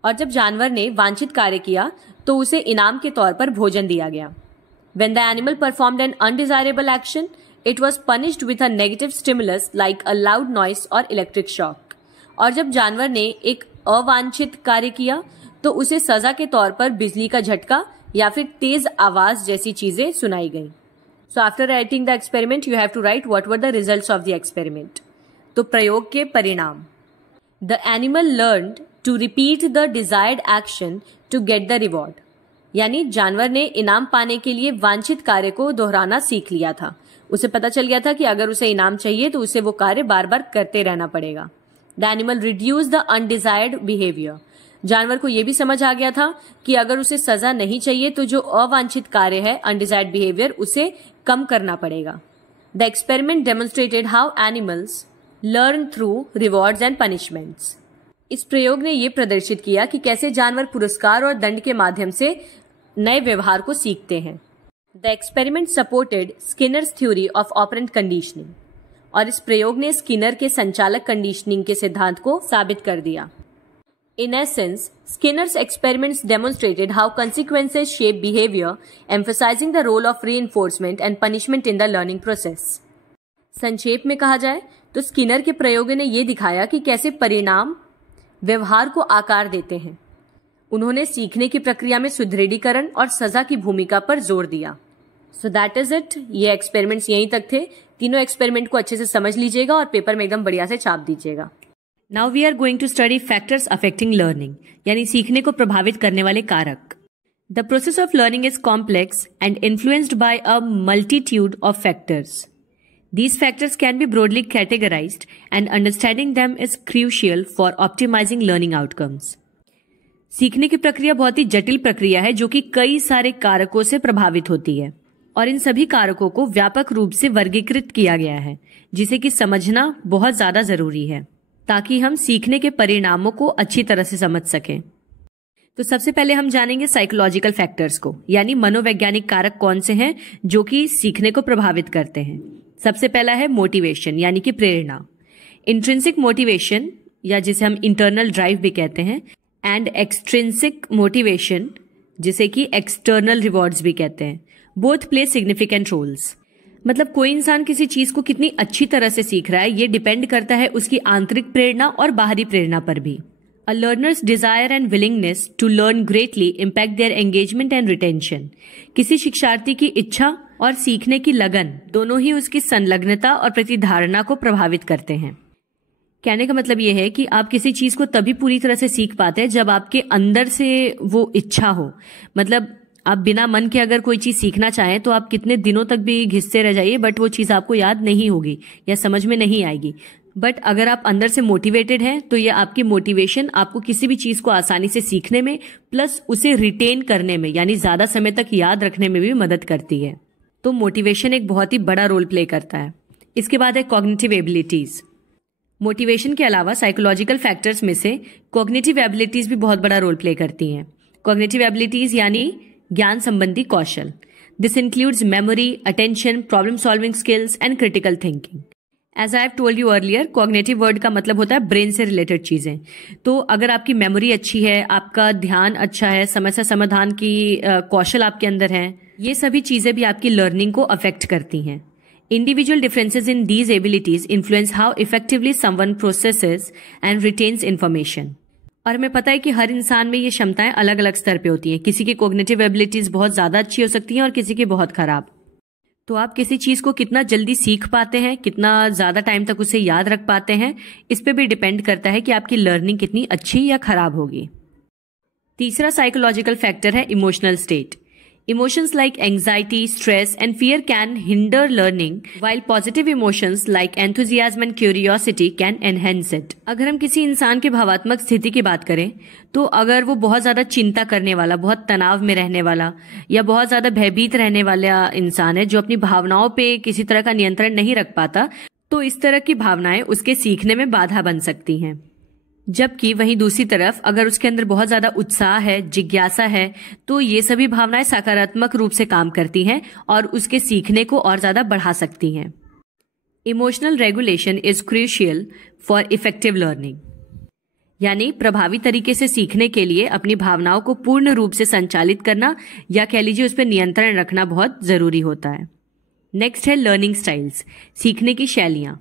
और जब जानवर ने वांछित कार्य किया तो उसे इनाम के तौर पर भोजन दिया गया। When the animal performed an undesirable action, it was punished with a negative stimulus like a loud noise or electric shock. और जब जानवर ने एक अवांछित कार्य किया तो उसे सजा के तौर पर बिजली का झटका या फिर तेज आवाज जैसी चीजें सुनाई गई। So after writing the experiment, you have to write what were the results of the experiment. तो प्रयोग के परिणाम। The animal learned to repeat the desired action to get the reward. यानी जानवर ने इनाम पाने के लिए वांछित कार्य को दोहराना सीख लिया था। उसे पता चल गया था कि अगर उसे इनाम चाहिए तो उसे वो कार्य बार बार करते रहना पड़ेगा। The animal reduced the undesired behavior. जानवर को यह भी समझ आ गया था कि अगर उसे सजा नहीं चाहिए तो जो अवांछित कार्य है, अनडिजायर्ड बिहेवियर, उसे कम करना पड़ेगा। The experiment demonstrated how animals learn through rewards and punishments. इस प्रयोग ने यह प्रदर्शित किया कि कैसे जानवर पुरस्कार और दंड के माध्यम से नए व्यवहार को सीखते हैं। The experiment supported Skinner's theory of operant conditioning. और इस प्रयोग ने स्किनर के संचालक कंडीशनिंग के सिद्धांत को साबित कर दिया। In essence, Skinner's experiments demonstrated how consequences shape behavior, emphasizing the role of reinforcement and punishment in the learning process. संक्षेप में कहा जाए तो स्किनर के प्रयोगों ने यह दिखाया कि कैसे परिणाम व्यवहार को आकार देते हैं। उन्होंने सीखने की प्रक्रिया में सुदृढ़ीकरण और सजा की भूमिका पर जोर दिया। So that is it. ये एक्सपेरिमेंट्स यहीं तक थे। तीनों एक्सपेरिमेंट को अच्छे से समझ लीजिएगा और पेपर में एकदम बढ़िया से छाप दीजिएगा। Now we are going to study factors affecting learning, यानी सीखने को प्रभावित करने वाले कारक। The process of learning is complex and influenced by a multitude of factors. These factors can be broadly categorized and understanding them is crucial for optimizing learning outcomes. सीखने की प्रक्रिया बहुत ही जटिल प्रक्रिया है जो कि कई सारे कारकों से प्रभावित होती है और इन सभी कारकों को व्यापक रूप से वर्गीकृत किया गया है जिसे कि समझना बहुत ज्यादा जरूरी है ताकि हम सीखने के परिणामों को अच्छी तरह से समझ सकें। तो सबसे पहले हम जानेंगे साइकोलॉजिकल फैक्टर्स को, यानी मनोवैज्ञानिक कारक कौन से हैं जो कि सीखने को प्रभावित करते हैं। सबसे पहला है मोटिवेशन, यानी कि प्रेरणा। इंट्रिंसिक मोटिवेशन, या जिसे हम इंटरनल ड्राइव भी कहते हैं, एंड एक्सट्रिंसिक मोटिवेशन, जिसे कि एक्सटर्नल रिवॉर्ड्स भी कहते हैं, बोथ प्ले सिग्निफिकेंट रोल्स। मतलब कोई इंसान किसी चीज को कितनी अच्छी तरह से सीख रहा है ये डिपेंड करता है उसकी आंतरिक प्रेरणा और बाहरी प्रेरणा पर भी। A learner's desire and willingness to learn greatly impact their engagement and retention. किसी शिक्षार्थी की इच्छा और सीखने की लगन दोनों ही उसकी संलग्नता और प्रतिधारणा को प्रभावित करते हैं। कहने का मतलब यह है कि आप किसी चीज को तभी पूरी तरह से सीख पाते हैं जब आपके अंदर से वो इच्छा हो। मतलब आप बिना मन के अगर कोई चीज सीखना चाहें तो आप कितने दिनों तक भी घिसते रह जाइए बट वो चीज आपको याद नहीं होगी या समझ में नहीं आएगी। बट अगर आप अंदर से मोटिवेटेड हैं तो ये आपकी मोटिवेशन आपको किसी भी चीज को आसानी से सीखने में प्लस उसे रिटेन करने में यानी ज्यादा समय तक याद रखने में भी मदद करती है। तो मोटिवेशन एक बहुत ही बड़ा रोल प्ले करता है। इसके बाद है कॉग्निटिव एबिलिटीज। मोटिवेशन के अलावा साइकोलॉजिकल फैक्टर्स में से कॉग्निटिव एबिलिटीज भी बहुत बड़ा रोल प्ले करती हैं। कॉग्निटिव एबिलिटीज यानी ज्ञान संबंधी कौशल। This includes memory, attention, problem solving skills and critical thinking. As I have told you earlier, cognitive word का मतलब होता है ब्रेन से रिलेटेड चीजें। तो अगर आपकी मेमोरी अच्छी है, आपका ध्यान अच्छा है, समस्या समाधान की कौशल आपके अंदर है, ये सभी चीजें भी आपकी लर्निंग को अफेक्ट करती हैं। Individual differences in these abilities influence how effectively someone processes and retains information. और हमें पता है कि हर इंसान में ये क्षमताएं अलग अलग स्तर पे होती हैं। किसी की कॉग्निटिव एबिलिटीज बहुत ज्यादा अच्छी हो सकती हैं और किसी की बहुत खराब। तो आप किसी चीज को कितना जल्दी सीख पाते हैं, कितना ज्यादा टाइम तक उसे याद रख पाते हैं, इस पे भी डिपेंड करता है कि आपकी लर्निंग कितनी अच्छी या खराब होगी। तीसरा साइकोलॉजिकल फैक्टर है emotional state. Emotions like anxiety, stress and fear can hinder learning, while positive emotions like enthusiasm and curiosity can enhance it. अगर हम किसी इंसान के भावात्मक स्थिति की बात करें तो अगर वो बहुत ज्यादा चिंता करने वाला, बहुत तनाव में रहने वाला या बहुत ज्यादा भयभीत रहने वाला इंसान है जो अपनी भावनाओं पे किसी तरह का नियंत्रण नहीं रख पाता, तो इस तरह की भावनाएं उसके सीखने में बाधा बन सकती हैं। जबकि वहीं दूसरी तरफ अगर उसके अंदर बहुत ज्यादा उत्साह है, जिज्ञासा है, तो ये सभी भावनाएं सकारात्मक रूप से काम करती हैं और उसके सीखने को और ज्यादा बढ़ा सकती हैं। Emotional regulation is crucial for effective learning, यानी प्रभावी तरीके से सीखने के लिए अपनी भावनाओं को पूर्ण रूप से संचालित करना या कह लीजिए उस पर नियंत्रण रखना बहुत जरूरी होता है। नेक्स्ट है लर्निंग स्टाइल्स, सीखने की शैलियां।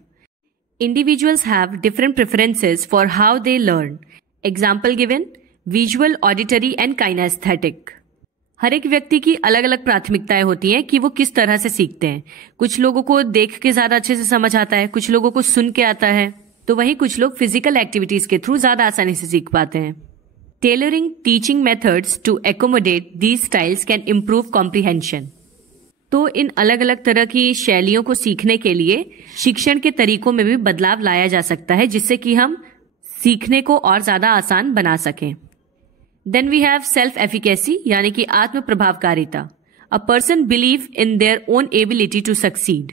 Individuals have different preferences for how they learn. Example given: visual, auditory and kinesthetic. हर एक व्यक्ति की अलग अलग प्राथमिकताएं होती हैं कि वो किस तरह से सीखते हैं। कुछ लोगों को देख के ज्यादा अच्छे से समझ आता है, कुछ लोगों को सुन के आता है, तो वहीं कुछ लोग फिजिकल एक्टिविटीज के थ्रू ज्यादा आसानी से सीख पाते हैं। Tailoring teaching methods to accommodate these styles can improve comprehension. तो इन अलग अलग तरह की शैलियों को सीखने के लिए शिक्षण के तरीकों में भी बदलाव लाया जा सकता है, जिससे कि हम सीखने को और ज्यादा आसान बना सकें। Then we have self efficacy, यानी कि आत्म प्रभावकारिता। A person believe in their own ability to succeed.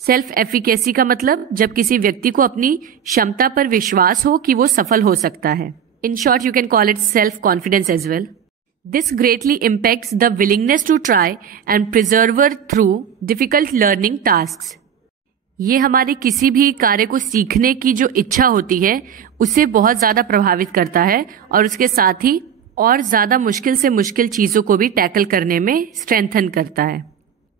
Self efficacy का मतलब जब किसी व्यक्ति को अपनी क्षमता पर विश्वास हो कि वो सफल हो सकता है। In short you can call it self confidence as well. This greatly impacts the willingness to try and persevere through difficult learning tasks. ये हमारे किसी भी कार्य को सीखने की जो इच्छा होती है उसे बहुत ज्यादा प्रभावित करता है और उसके साथ ही और ज्यादा मुश्किल से मुश्किल चीजों को भी टैकल करने में स्ट्रेंथन करता है।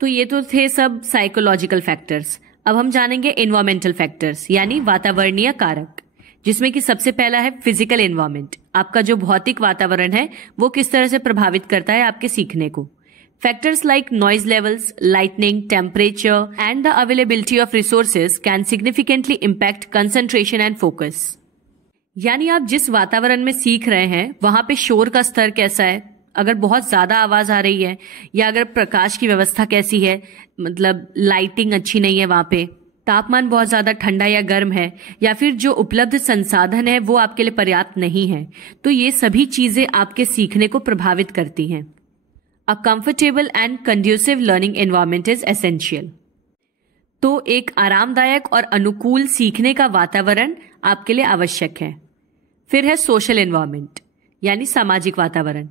तो ये तो थे सब साइकोलॉजिकल फैक्टर्स। अब हम जानेंगे एनवायरमेंटल फैक्टर्स, यानी वातावरणीय कारक, जिसमें कि सबसे पहला है फिजिकल एनवायरनमेंट। आपका जो भौतिक वातावरण है वो किस तरह से प्रभावित करता है आपके सीखने को। Factors like noise levels, lightning, temperature and the availability of resources can significantly impact concentration and focus. यानी आप जिस वातावरण में सीख रहे हैं वहां पे शोर का स्तर कैसा है, अगर बहुत ज्यादा आवाज आ रही है, या अगर प्रकाश की व्यवस्था कैसी है, मतलब लाइटिंग अच्छी नहीं है वहां पे, तापमान बहुत ज्यादा ठंडा या गर्म है, या फिर जो उपलब्ध संसाधन है वो आपके लिए पर्याप्त नहीं है, तो ये सभी चीजें आपके सीखने को प्रभावित करती हैं। A comfortable and conducive learning environment is essential. तो एक आरामदायक और अनुकूल सीखने का वातावरण आपके लिए आवश्यक है। फिर है सोशल एनवायरनमेंट, यानी सामाजिक वातावरण।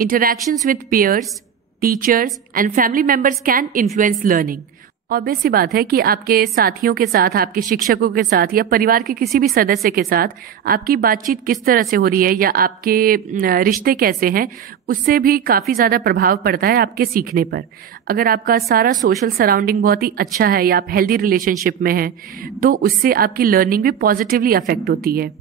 Interactions with peers, teachers and family members can influence learning. Obvious सी बात है कि आपके साथियों के साथ, आपके शिक्षकों के साथ या परिवार के किसी भी सदस्य के साथ आपकी बातचीत किस तरह से हो रही है या आपके रिश्ते कैसे हैं, उससे भी काफी ज्यादा प्रभाव पड़ता है आपके सीखने पर। अगर आपका सारा सोशल सराउंडिंग बहुत ही अच्छा है या आप हेल्दी रिलेशनशिप में हैं, तो उससे आपकी लर्निंग भी पॉजिटिवली अफेक्ट होती है।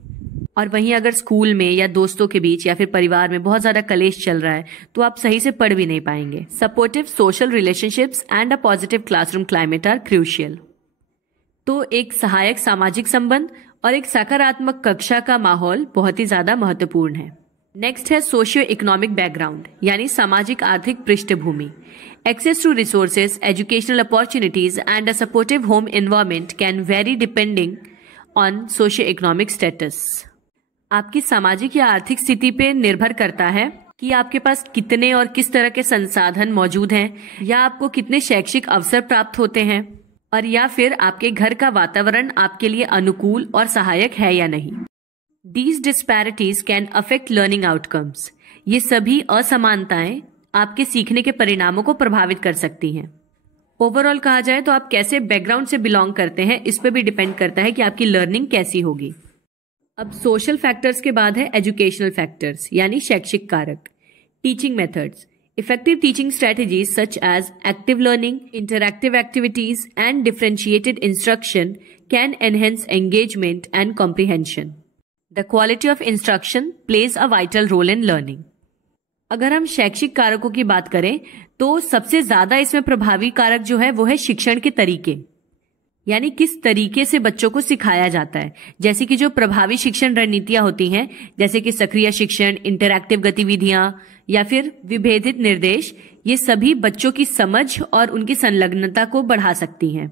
और वहीं अगर स्कूल में या दोस्तों के बीच या फिर परिवार में बहुत ज्यादा कलेश चल रहा है तो आप सही से पढ़ भी नहीं पाएंगे। Supportive social relationships and a positive classroom climate are crucial. तो एक सहायक सामाजिक संबंध और एक सकारात्मक कक्षा का माहौल बहुत ही ज्यादा महत्वपूर्ण है। नेक्स्ट है सोशियो इकोनॉमिक बैकग्राउंड, यानी सामाजिक आर्थिक पृष्ठभूमि। Access to resources, educational opportunities and a supportive home environment can vary depending on socio economic status. आपकी सामाजिक या आर्थिक स्थिति पे निर्भर करता है कि आपके पास कितने और किस तरह के संसाधन मौजूद हैं, या आपको कितने शैक्षिक अवसर प्राप्त होते हैं, और या फिर आपके घर का वातावरण आपके लिए अनुकूल और सहायक है या नहीं। These disparities can affect learning outcomes. ये सभी असमानताएं आपके सीखने के परिणामों को प्रभावित कर सकती हैं। ओवरऑल कहा जाए तो आप कैसे बैकग्राउंड से बिलोंग करते हैं इस पे भी डिपेंड करता है कि आपकी लर्निंग कैसी होगी। अब सोशल फैक्टर्स के बाद है एजुकेशनल फैक्टर्स, यानी शैक्षिक कारक। Teaching methods, effective teaching strategies such as active learning, interactive activities and differentiated instruction can enhance engagement and comprehension. The quality of instruction plays a vital role in learning. अगर हम शैक्षिक कारकों की बात करें तो सबसे ज्यादा इसमें प्रभावी कारक जो है वो है शिक्षण के तरीके, यानी किस तरीके से बच्चों को सिखाया जाता है। जैसे कि जो प्रभावी शिक्षण रणनीतियां होती हैं, जैसे कि सक्रिय शिक्षण, इंटरैक्टिव गतिविधियां या फिर विभेदित निर्देश, ये सभी बच्चों की समझ और उनकी संलग्नता को बढ़ा सकती हैं।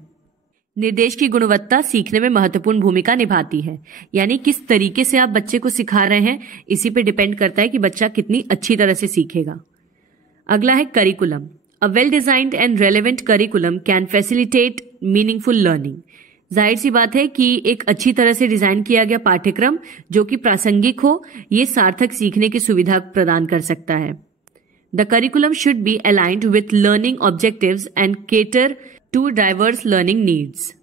निर्देश की गुणवत्ता सीखने में महत्वपूर्ण भूमिका निभाती है, यानी किस तरीके से आप बच्चे को सिखा रहे हैं इसी पे डिपेंड करता है कि बच्चा कितनी अच्छी तरह से सीखेगा। अगला है curriculum. A well designed and relevant curriculum can facilitate meaningful learning. जाहिर सी बात है कि एक अच्छी तरह से डिजाइन किया गया पाठ्यक्रम जो कि प्रासंगिक हो, ये सार्थक सीखने की सुविधा प्रदान कर सकता है। The curriculum should be aligned with learning objectives and cater to diverse learning needs.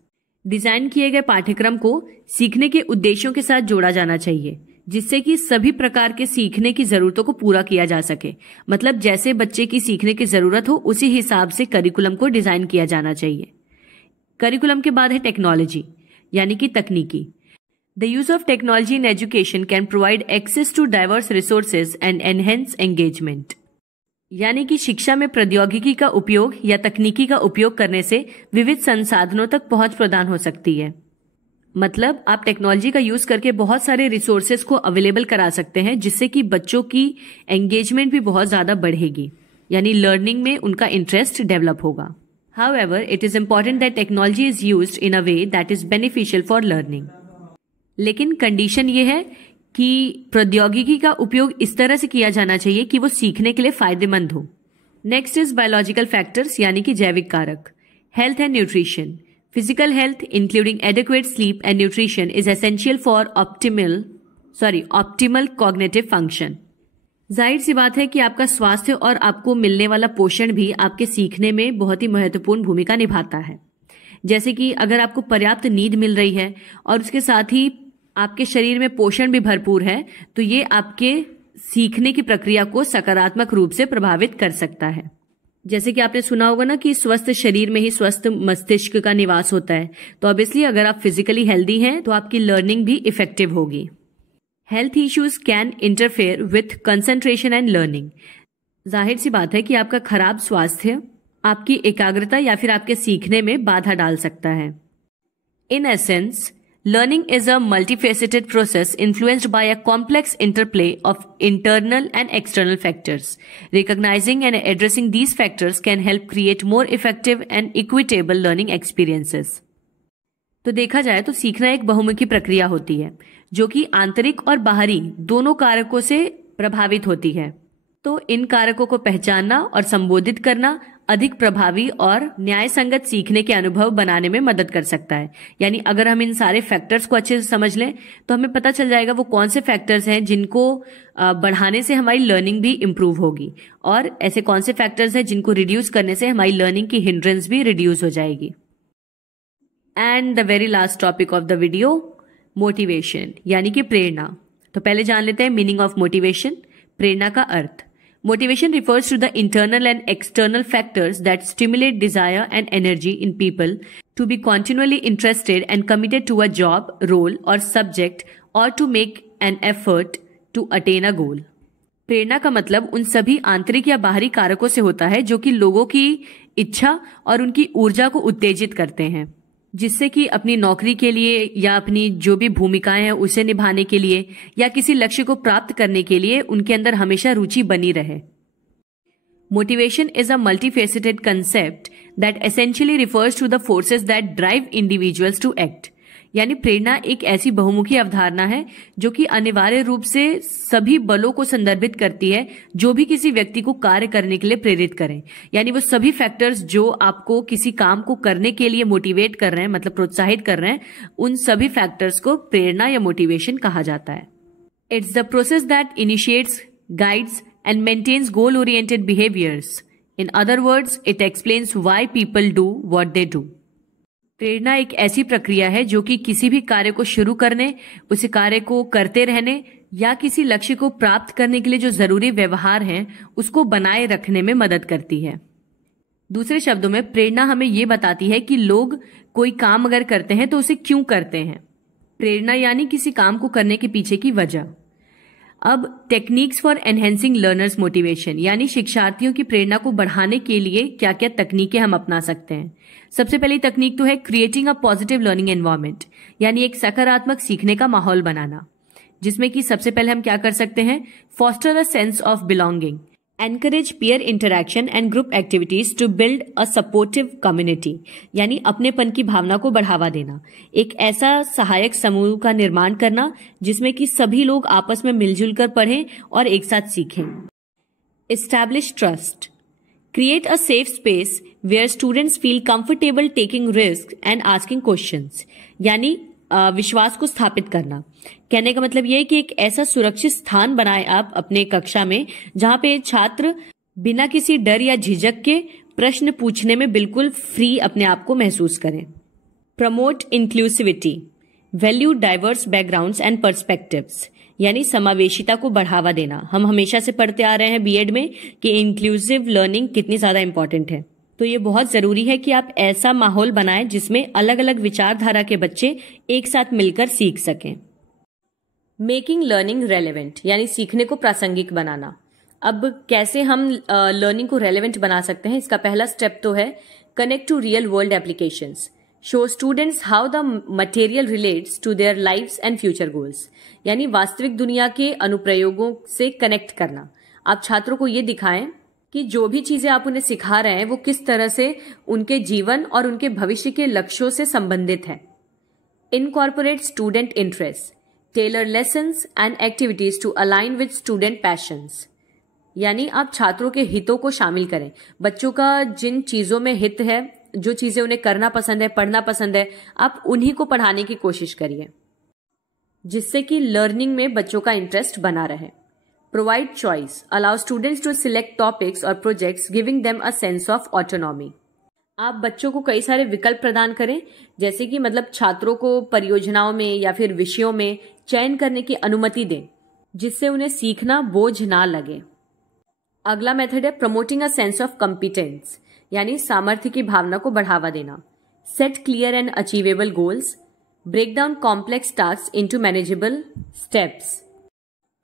Design किए गए पाठ्यक्रम को सीखने के उद्देश्यों के साथ जोड़ा जाना चाहिए, जिससे कि सभी प्रकार के सीखने की जरूरतों को पूरा किया जा सके। मतलब जैसे बच्चे की सीखने की जरूरत हो उसी हिसाब से करिकुलम को डिजाइन किया जाना चाहिए। करिकुलम के बाद है टेक्नोलॉजी यानी कि तकनीकी। The use of technology in education can provide access to diverse resources and enhance engagement. यानी कि शिक्षा में प्रौद्योगिकी का उपयोग या तकनीकी का उपयोग करने से विविध संसाधनों तक पहुंच प्रदान हो सकती है। मतलब आप टेक्नोलॉजी का यूज करके बहुत सारे रिसोर्सेज को अवेलेबल करा सकते हैं, जिससे कि बच्चों की एंगेजमेंट भी बहुत ज्यादा बढ़ेगी, यानी लर्निंग में उनका इंटरेस्ट डेवलप होगा। However, it is important that technology is used in a way that is beneficial for learning. लेकिन कंडीशन ये है कि प्रौद्योगिकी का उपयोग इस तरह से किया जाना चाहिए कि वो सीखने के लिए फायदेमंद हो। नेक्स्ट इज बायोलॉजिकल फैक्टर्स यानी कि जैविक कारक। Health and nutrition. Physical health including adequate sleep and nutrition is essential for optimal cognitive function. जाहिर सी बात है कि आपका स्वास्थ्य और आपको मिलने वाला पोषण भी आपके सीखने में बहुत ही महत्वपूर्ण भूमिका निभाता है। जैसे कि अगर आपको पर्याप्त नींद मिल रही है और उसके साथ ही आपके शरीर में पोषण भी भरपूर है, तो ये आपके सीखने की प्रक्रिया को सकारात्मक रूप से प्रभावित कर सकता है। जैसे कि आपने सुना होगा ना कि स्वस्थ शरीर में ही स्वस्थ मस्तिष्क का निवास होता है, तो ऑब्वियसली अगर आप फिजिकली हेल्दी हैं तो आपकी लर्निंग भी इफेक्टिव होगी। Health issues can interfere with concentration and learning. जाहिर सी बात है कि आपका खराब स्वास्थ्य आपकी एकाग्रता या फिर आपके सीखने में बाधा डाल सकता है। In essence, learning is a multifaceted process influenced by a complex interplay of internal and external factors. Recognizing and addressing these factors can help create more effective and equitable learning experiences. तो देखा जाए तो सीखना एक बहुमुखी प्रक्रिया होती है जो कि आंतरिक और बाहरी दोनों कारकों से प्रभावित होती है। तो इन कारकों को पहचानना और संबोधित करना अधिक प्रभावी और न्याय संगत सीखने के अनुभव बनाने में मदद कर सकता है। यानी अगर हम इन सारे फैक्टर्स को अच्छे से समझ लें तो हमें पता चल जाएगा वो कौन से फैक्टर्स हैं जिनको बढ़ाने से हमारी लर्निंग भी इंप्रूव होगी, और ऐसे कौन से फैक्टर्स हैं जिनको रिड्यूस करने से हमारी लर्निंग की हिंड्रेंस भी रिड्यूस हो जाएगी। And the very last topic of the video, motivation यानी कि प्रेरणा। तो पहले जान लेते हैं मीनिंग ऑफ मोटिवेशन, प्रेरणा का अर्थ। Motivation refers to the internal and external factors that stimulate desire and energy in people to be continually interested and committed to a job, role or subject or to make an effort to attain a goal. प्रेरणा का मतलब उन सभी आंतरिक या बाहरी कारकों से होता है जो कि लोगों की इच्छा और उनकी ऊर्जा को उत्तेजित करते हैं, जिससे कि अपनी नौकरी के लिए या अपनी जो भी भूमिकाएं हैं उसे निभाने के लिए या किसी लक्ष्य को प्राप्त करने के लिए उनके अंदर हमेशा रुचि बनी रहे। Motivation is a multifaceted concept that essentially refers to the forces that drive individuals to act. यानी प्रेरणा एक ऐसी बहुमुखी अवधारणा है जो कि अनिवार्य रूप से सभी बलों को संदर्भित करती है जो भी किसी व्यक्ति को कार्य करने के लिए प्रेरित करें। यानी वो सभी फैक्टर्स जो आपको किसी काम को करने के लिए मोटिवेट कर रहे हैं, मतलब प्रोत्साहित कर रहे हैं, उन सभी फैक्टर्स को प्रेरणा या मोटिवेशन कहा जाता है। It's the process that initiates, guides and maintains goal oriented behaviours. In other words, it explains why people do what they do. प्रेरणा एक ऐसी प्रक्रिया है जो कि किसी भी कार्य को शुरू करने, उस कार्य को करते रहने या किसी लक्ष्य को प्राप्त करने के लिए जो जरूरी व्यवहार हैं उसको बनाए रखने में मदद करती है। दूसरे शब्दों में प्रेरणा हमें ये बताती है कि लोग कोई काम अगर करते हैं तो उसे क्यों करते हैं। प्रेरणा यानी किसी काम को करने के पीछे की वजह। अब techniques for enhancing learners motivation, यानी शिक्षार्थियों की प्रेरणा को बढ़ाने के लिए क्या क्या तकनीकें हम अपना सकते हैं। सबसे पहली तकनीक तो है creating a positive learning environment, यानी एक सकारात्मक सीखने का माहौल बनाना, जिसमें कि सबसे पहले हम क्या कर सकते हैं, foster a sense of belonging, encourage peer interaction and group activities to build a supportive community, यानी अपनेपन की भावना को बढ़ावा देना, एक ऐसा सहायक समूह का निर्माण करना जिसमें कि सभी लोग आपस में मिलजुल कर पढ़ें और एक साथ सीखें। Establish trust, create a safe space where students feel comfortable taking risk and asking questions, यानी विश्वास को स्थापित करना। कहने का मतलब यह है कि एक ऐसा सुरक्षित स्थान बनाएं आप अपने कक्षा में जहां पे छात्र बिना किसी डर या झिझक के प्रश्न पूछने में बिल्कुल फ्री अपने आप को महसूस करें। Promote inclusivity, value diverse backgrounds and perspectives, यानी समावेशिता को बढ़ावा देना। हम हमेशा से पढ़ते आ रहे हैं बीएड में कि इंक्लूसिव लर्निंग कितनी ज्यादा इंपॉर्टेंट है, तो ये बहुत जरूरी है कि आप ऐसा माहौल बनाएं जिसमें अलग अलग विचारधारा के बच्चे एक साथ मिलकर सीख सकें। मेकिंग लर्निंग रेलेवेंट, यानी सीखने को प्रासंगिक बनाना। अब कैसे हम लर्निंग को रेलेवेंट बना सकते हैं, इसका पहला स्टेप तो है connect to real world applications, show students how the material relates to their lives and future goals, यानी वास्तविक दुनिया के अनुप्रयोगों से कनेक्ट करना। आप छात्रों को ये दिखाएं कि जो भी चीजें आप उन्हें सिखा रहे हैं वो किस तरह से उनके जीवन और उनके भविष्य के लक्ष्यों से संबंधित है। Incorporate student interest, tailor lessons and activities to align with student passions, यानी आप छात्रों के हितों को शामिल करें। बच्चों का जिन चीजों में हित है, जो चीजें उन्हें करना पसंद है, पढ़ना पसंद है, आप उन्हीं को पढ़ाने की कोशिश करिए जिससे कि लर्निंग में बच्चों का इंटरेस्ट बना रहे। Provide choice, allow students to select topics और projects giving them a sense of autonomy. आप बच्चों को कई सारे विकल्प प्रदान करें, जैसे कि मतलब छात्रों को परियोजनाओं में या फिर विषयों में चयन करने की अनुमति दें जिससे उन्हें सीखना बोझ ना लगे। अगला मेथड है promoting a sense of competence, यानी सामर्थ्य की भावना को बढ़ावा देना। Set clear and achievable goals, break down complex task into manageable steps.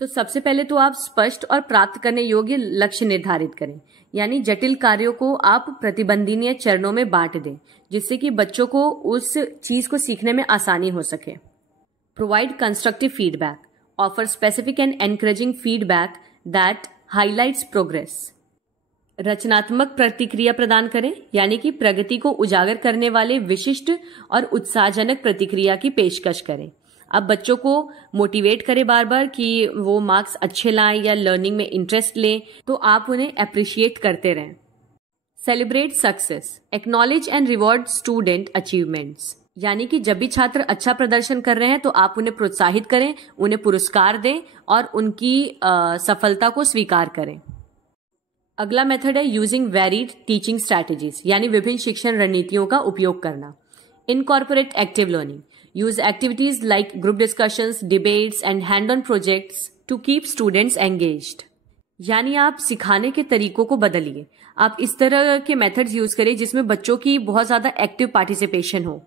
तो सबसे पहले तो आप स्पष्ट और प्राप्त करने योग्य लक्ष्य निर्धारित करें, यानी जटिल कार्यों को आप प्रतिबंधनीय चरणों में बांट दें जिससे कि बच्चों को उस चीज को सीखने में आसानी हो सके। Provide constructive feedback, offer specific and encouraging feedback that highlights progress. रचनात्मक प्रतिक्रिया प्रदान करें, यानी कि प्रगति को उजागर करने वाले विशिष्ट और उत्साहजनक प्रतिक्रिया की पेशकश करें। अब बच्चों को मोटिवेट करें बार बार कि वो मार्क्स अच्छे लाएं या लर्निंग में इंटरेस्ट लें, तो आप उन्हें अप्रिशिएट करते रहें। Celebrate success, acknowledge and reward student achievements, यानी कि जब भी छात्र अच्छा प्रदर्शन कर रहे हैं तो आप उन्हें प्रोत्साहित करें, उन्हें पुरस्कार दें और उनकी सफलता को स्वीकार करें। अगला मेथड है यूजिंग वेरिड टीचिंग स्ट्रैटेजीज, यानी विभिन्न शिक्षण रणनीतियों का उपयोग करना। Incorporate active learning, use activities like group discussions, debates and hand on projects to keep students engaged, यानी आप सिखाने के तरीकों को बदलिए। आप इस तरह के मेथड्स यूज करें जिसमें बच्चों की बहुत ज्यादा एक्टिव पार्टिसिपेशन हो।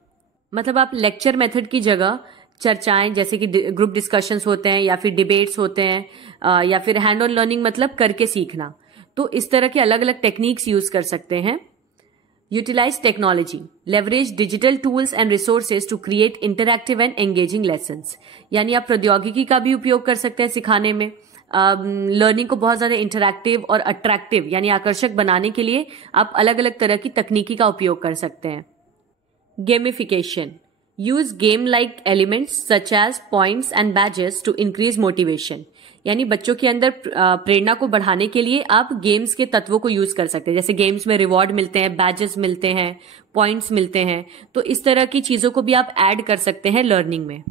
मतलब आप लेक्चर मेथड की जगह चर्चाएं, जैसे कि ग्रुप डिस्कशंस होते हैं या फिर डिबेट्स होते हैं या फिर हैंड ऑन लर्निंग मतलब करके सीखना, तो इस तरह के अलग अलग टेक्निक्स यूज कर सकते हैं। Utilize technology, leverage digital tools and resources to create interactive and engaging lessons, यानी आप प्रौद्योगिकी का भी उपयोग कर सकते हैं सिखाने में। लर्निंग को बहुत ज्यादा इंटरैक्टिव और अट्रैक्टिव यानी आकर्षक बनाने के लिए आप अलग अलग तरह की तकनीकी का उपयोग कर सकते हैं। Gamification, use game like elements such as points and badges to increase motivation, यानी बच्चों के अंदर प्रेरणा को बढ़ाने के लिए आप गेम्स के तत्वों को यूज कर सकते हैं। जैसे गेम्स में रिवॉर्ड मिलते हैं, बैजेस मिलते हैं, पॉइंट्स मिलते हैं, तो इस तरह की चीजों को भी आप ऐड कर सकते हैं लर्निंग में।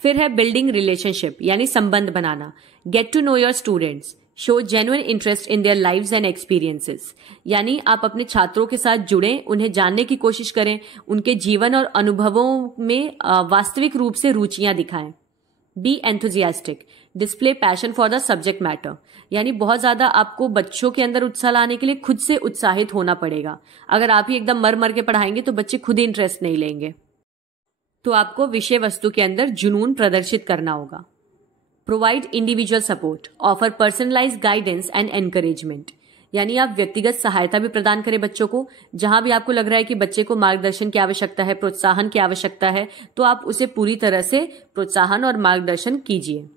फिर है बिल्डिंग रिलेशनशिप, यानी संबंध बनाना। Get to know your students, show genuine interest in their lives and experiences, यानी आप अपने छात्रों के साथ जुड़ें, उन्हें जानने की कोशिश करें, उनके जीवन और अनुभवों में वास्तविक रूप से रुचियां दिखाएं। Be enthusiastic, display passion for the subject matter, यानी बहुत ज्यादा आपको बच्चों के अंदर उत्साह लाने के लिए खुद से उत्साहित होना पड़ेगा। अगर आप ही एकदम मर मर के पढ़ाएंगे तो बच्चे खुद ही इंटरेस्ट नहीं लेंगे, तो आपको विषय वस्तु के अंदर जुनून प्रदर्शित करना होगा। Provide individual support, offer personalised guidance and encouragement, यानी आप व्यक्तिगत सहायता भी प्रदान करें बच्चों को। जहां भी आपको लग रहा है कि बच्चे को मार्गदर्शन की आवश्यकता है, प्रोत्साहन की आवश्यकता है, तो आप उसे पूरी तरह से प्रोत्साहन और मार्गदर्शन कीजिए।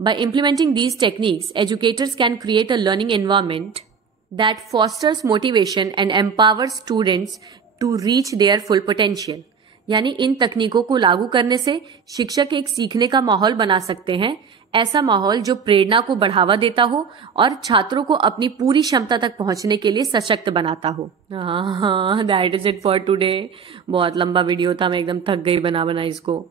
By implementing these techniques, educators can create a learning environment that fosters motivation and empowers students to reach their full potential. यानी इन तकनीकों को लागू करने से शिक्षक एक सीखने का माहौल बना सकते हैं, ऐसा माहौल जो प्रेरणा को बढ़ावा देता हो और छात्रों को अपनी पूरी क्षमता तक पहुंचने के लिए सशक्त बनाता हो। हाँ, that is it for today. बहुत लंबा वीडियो था, मैं एकदम थक गई बना इसको।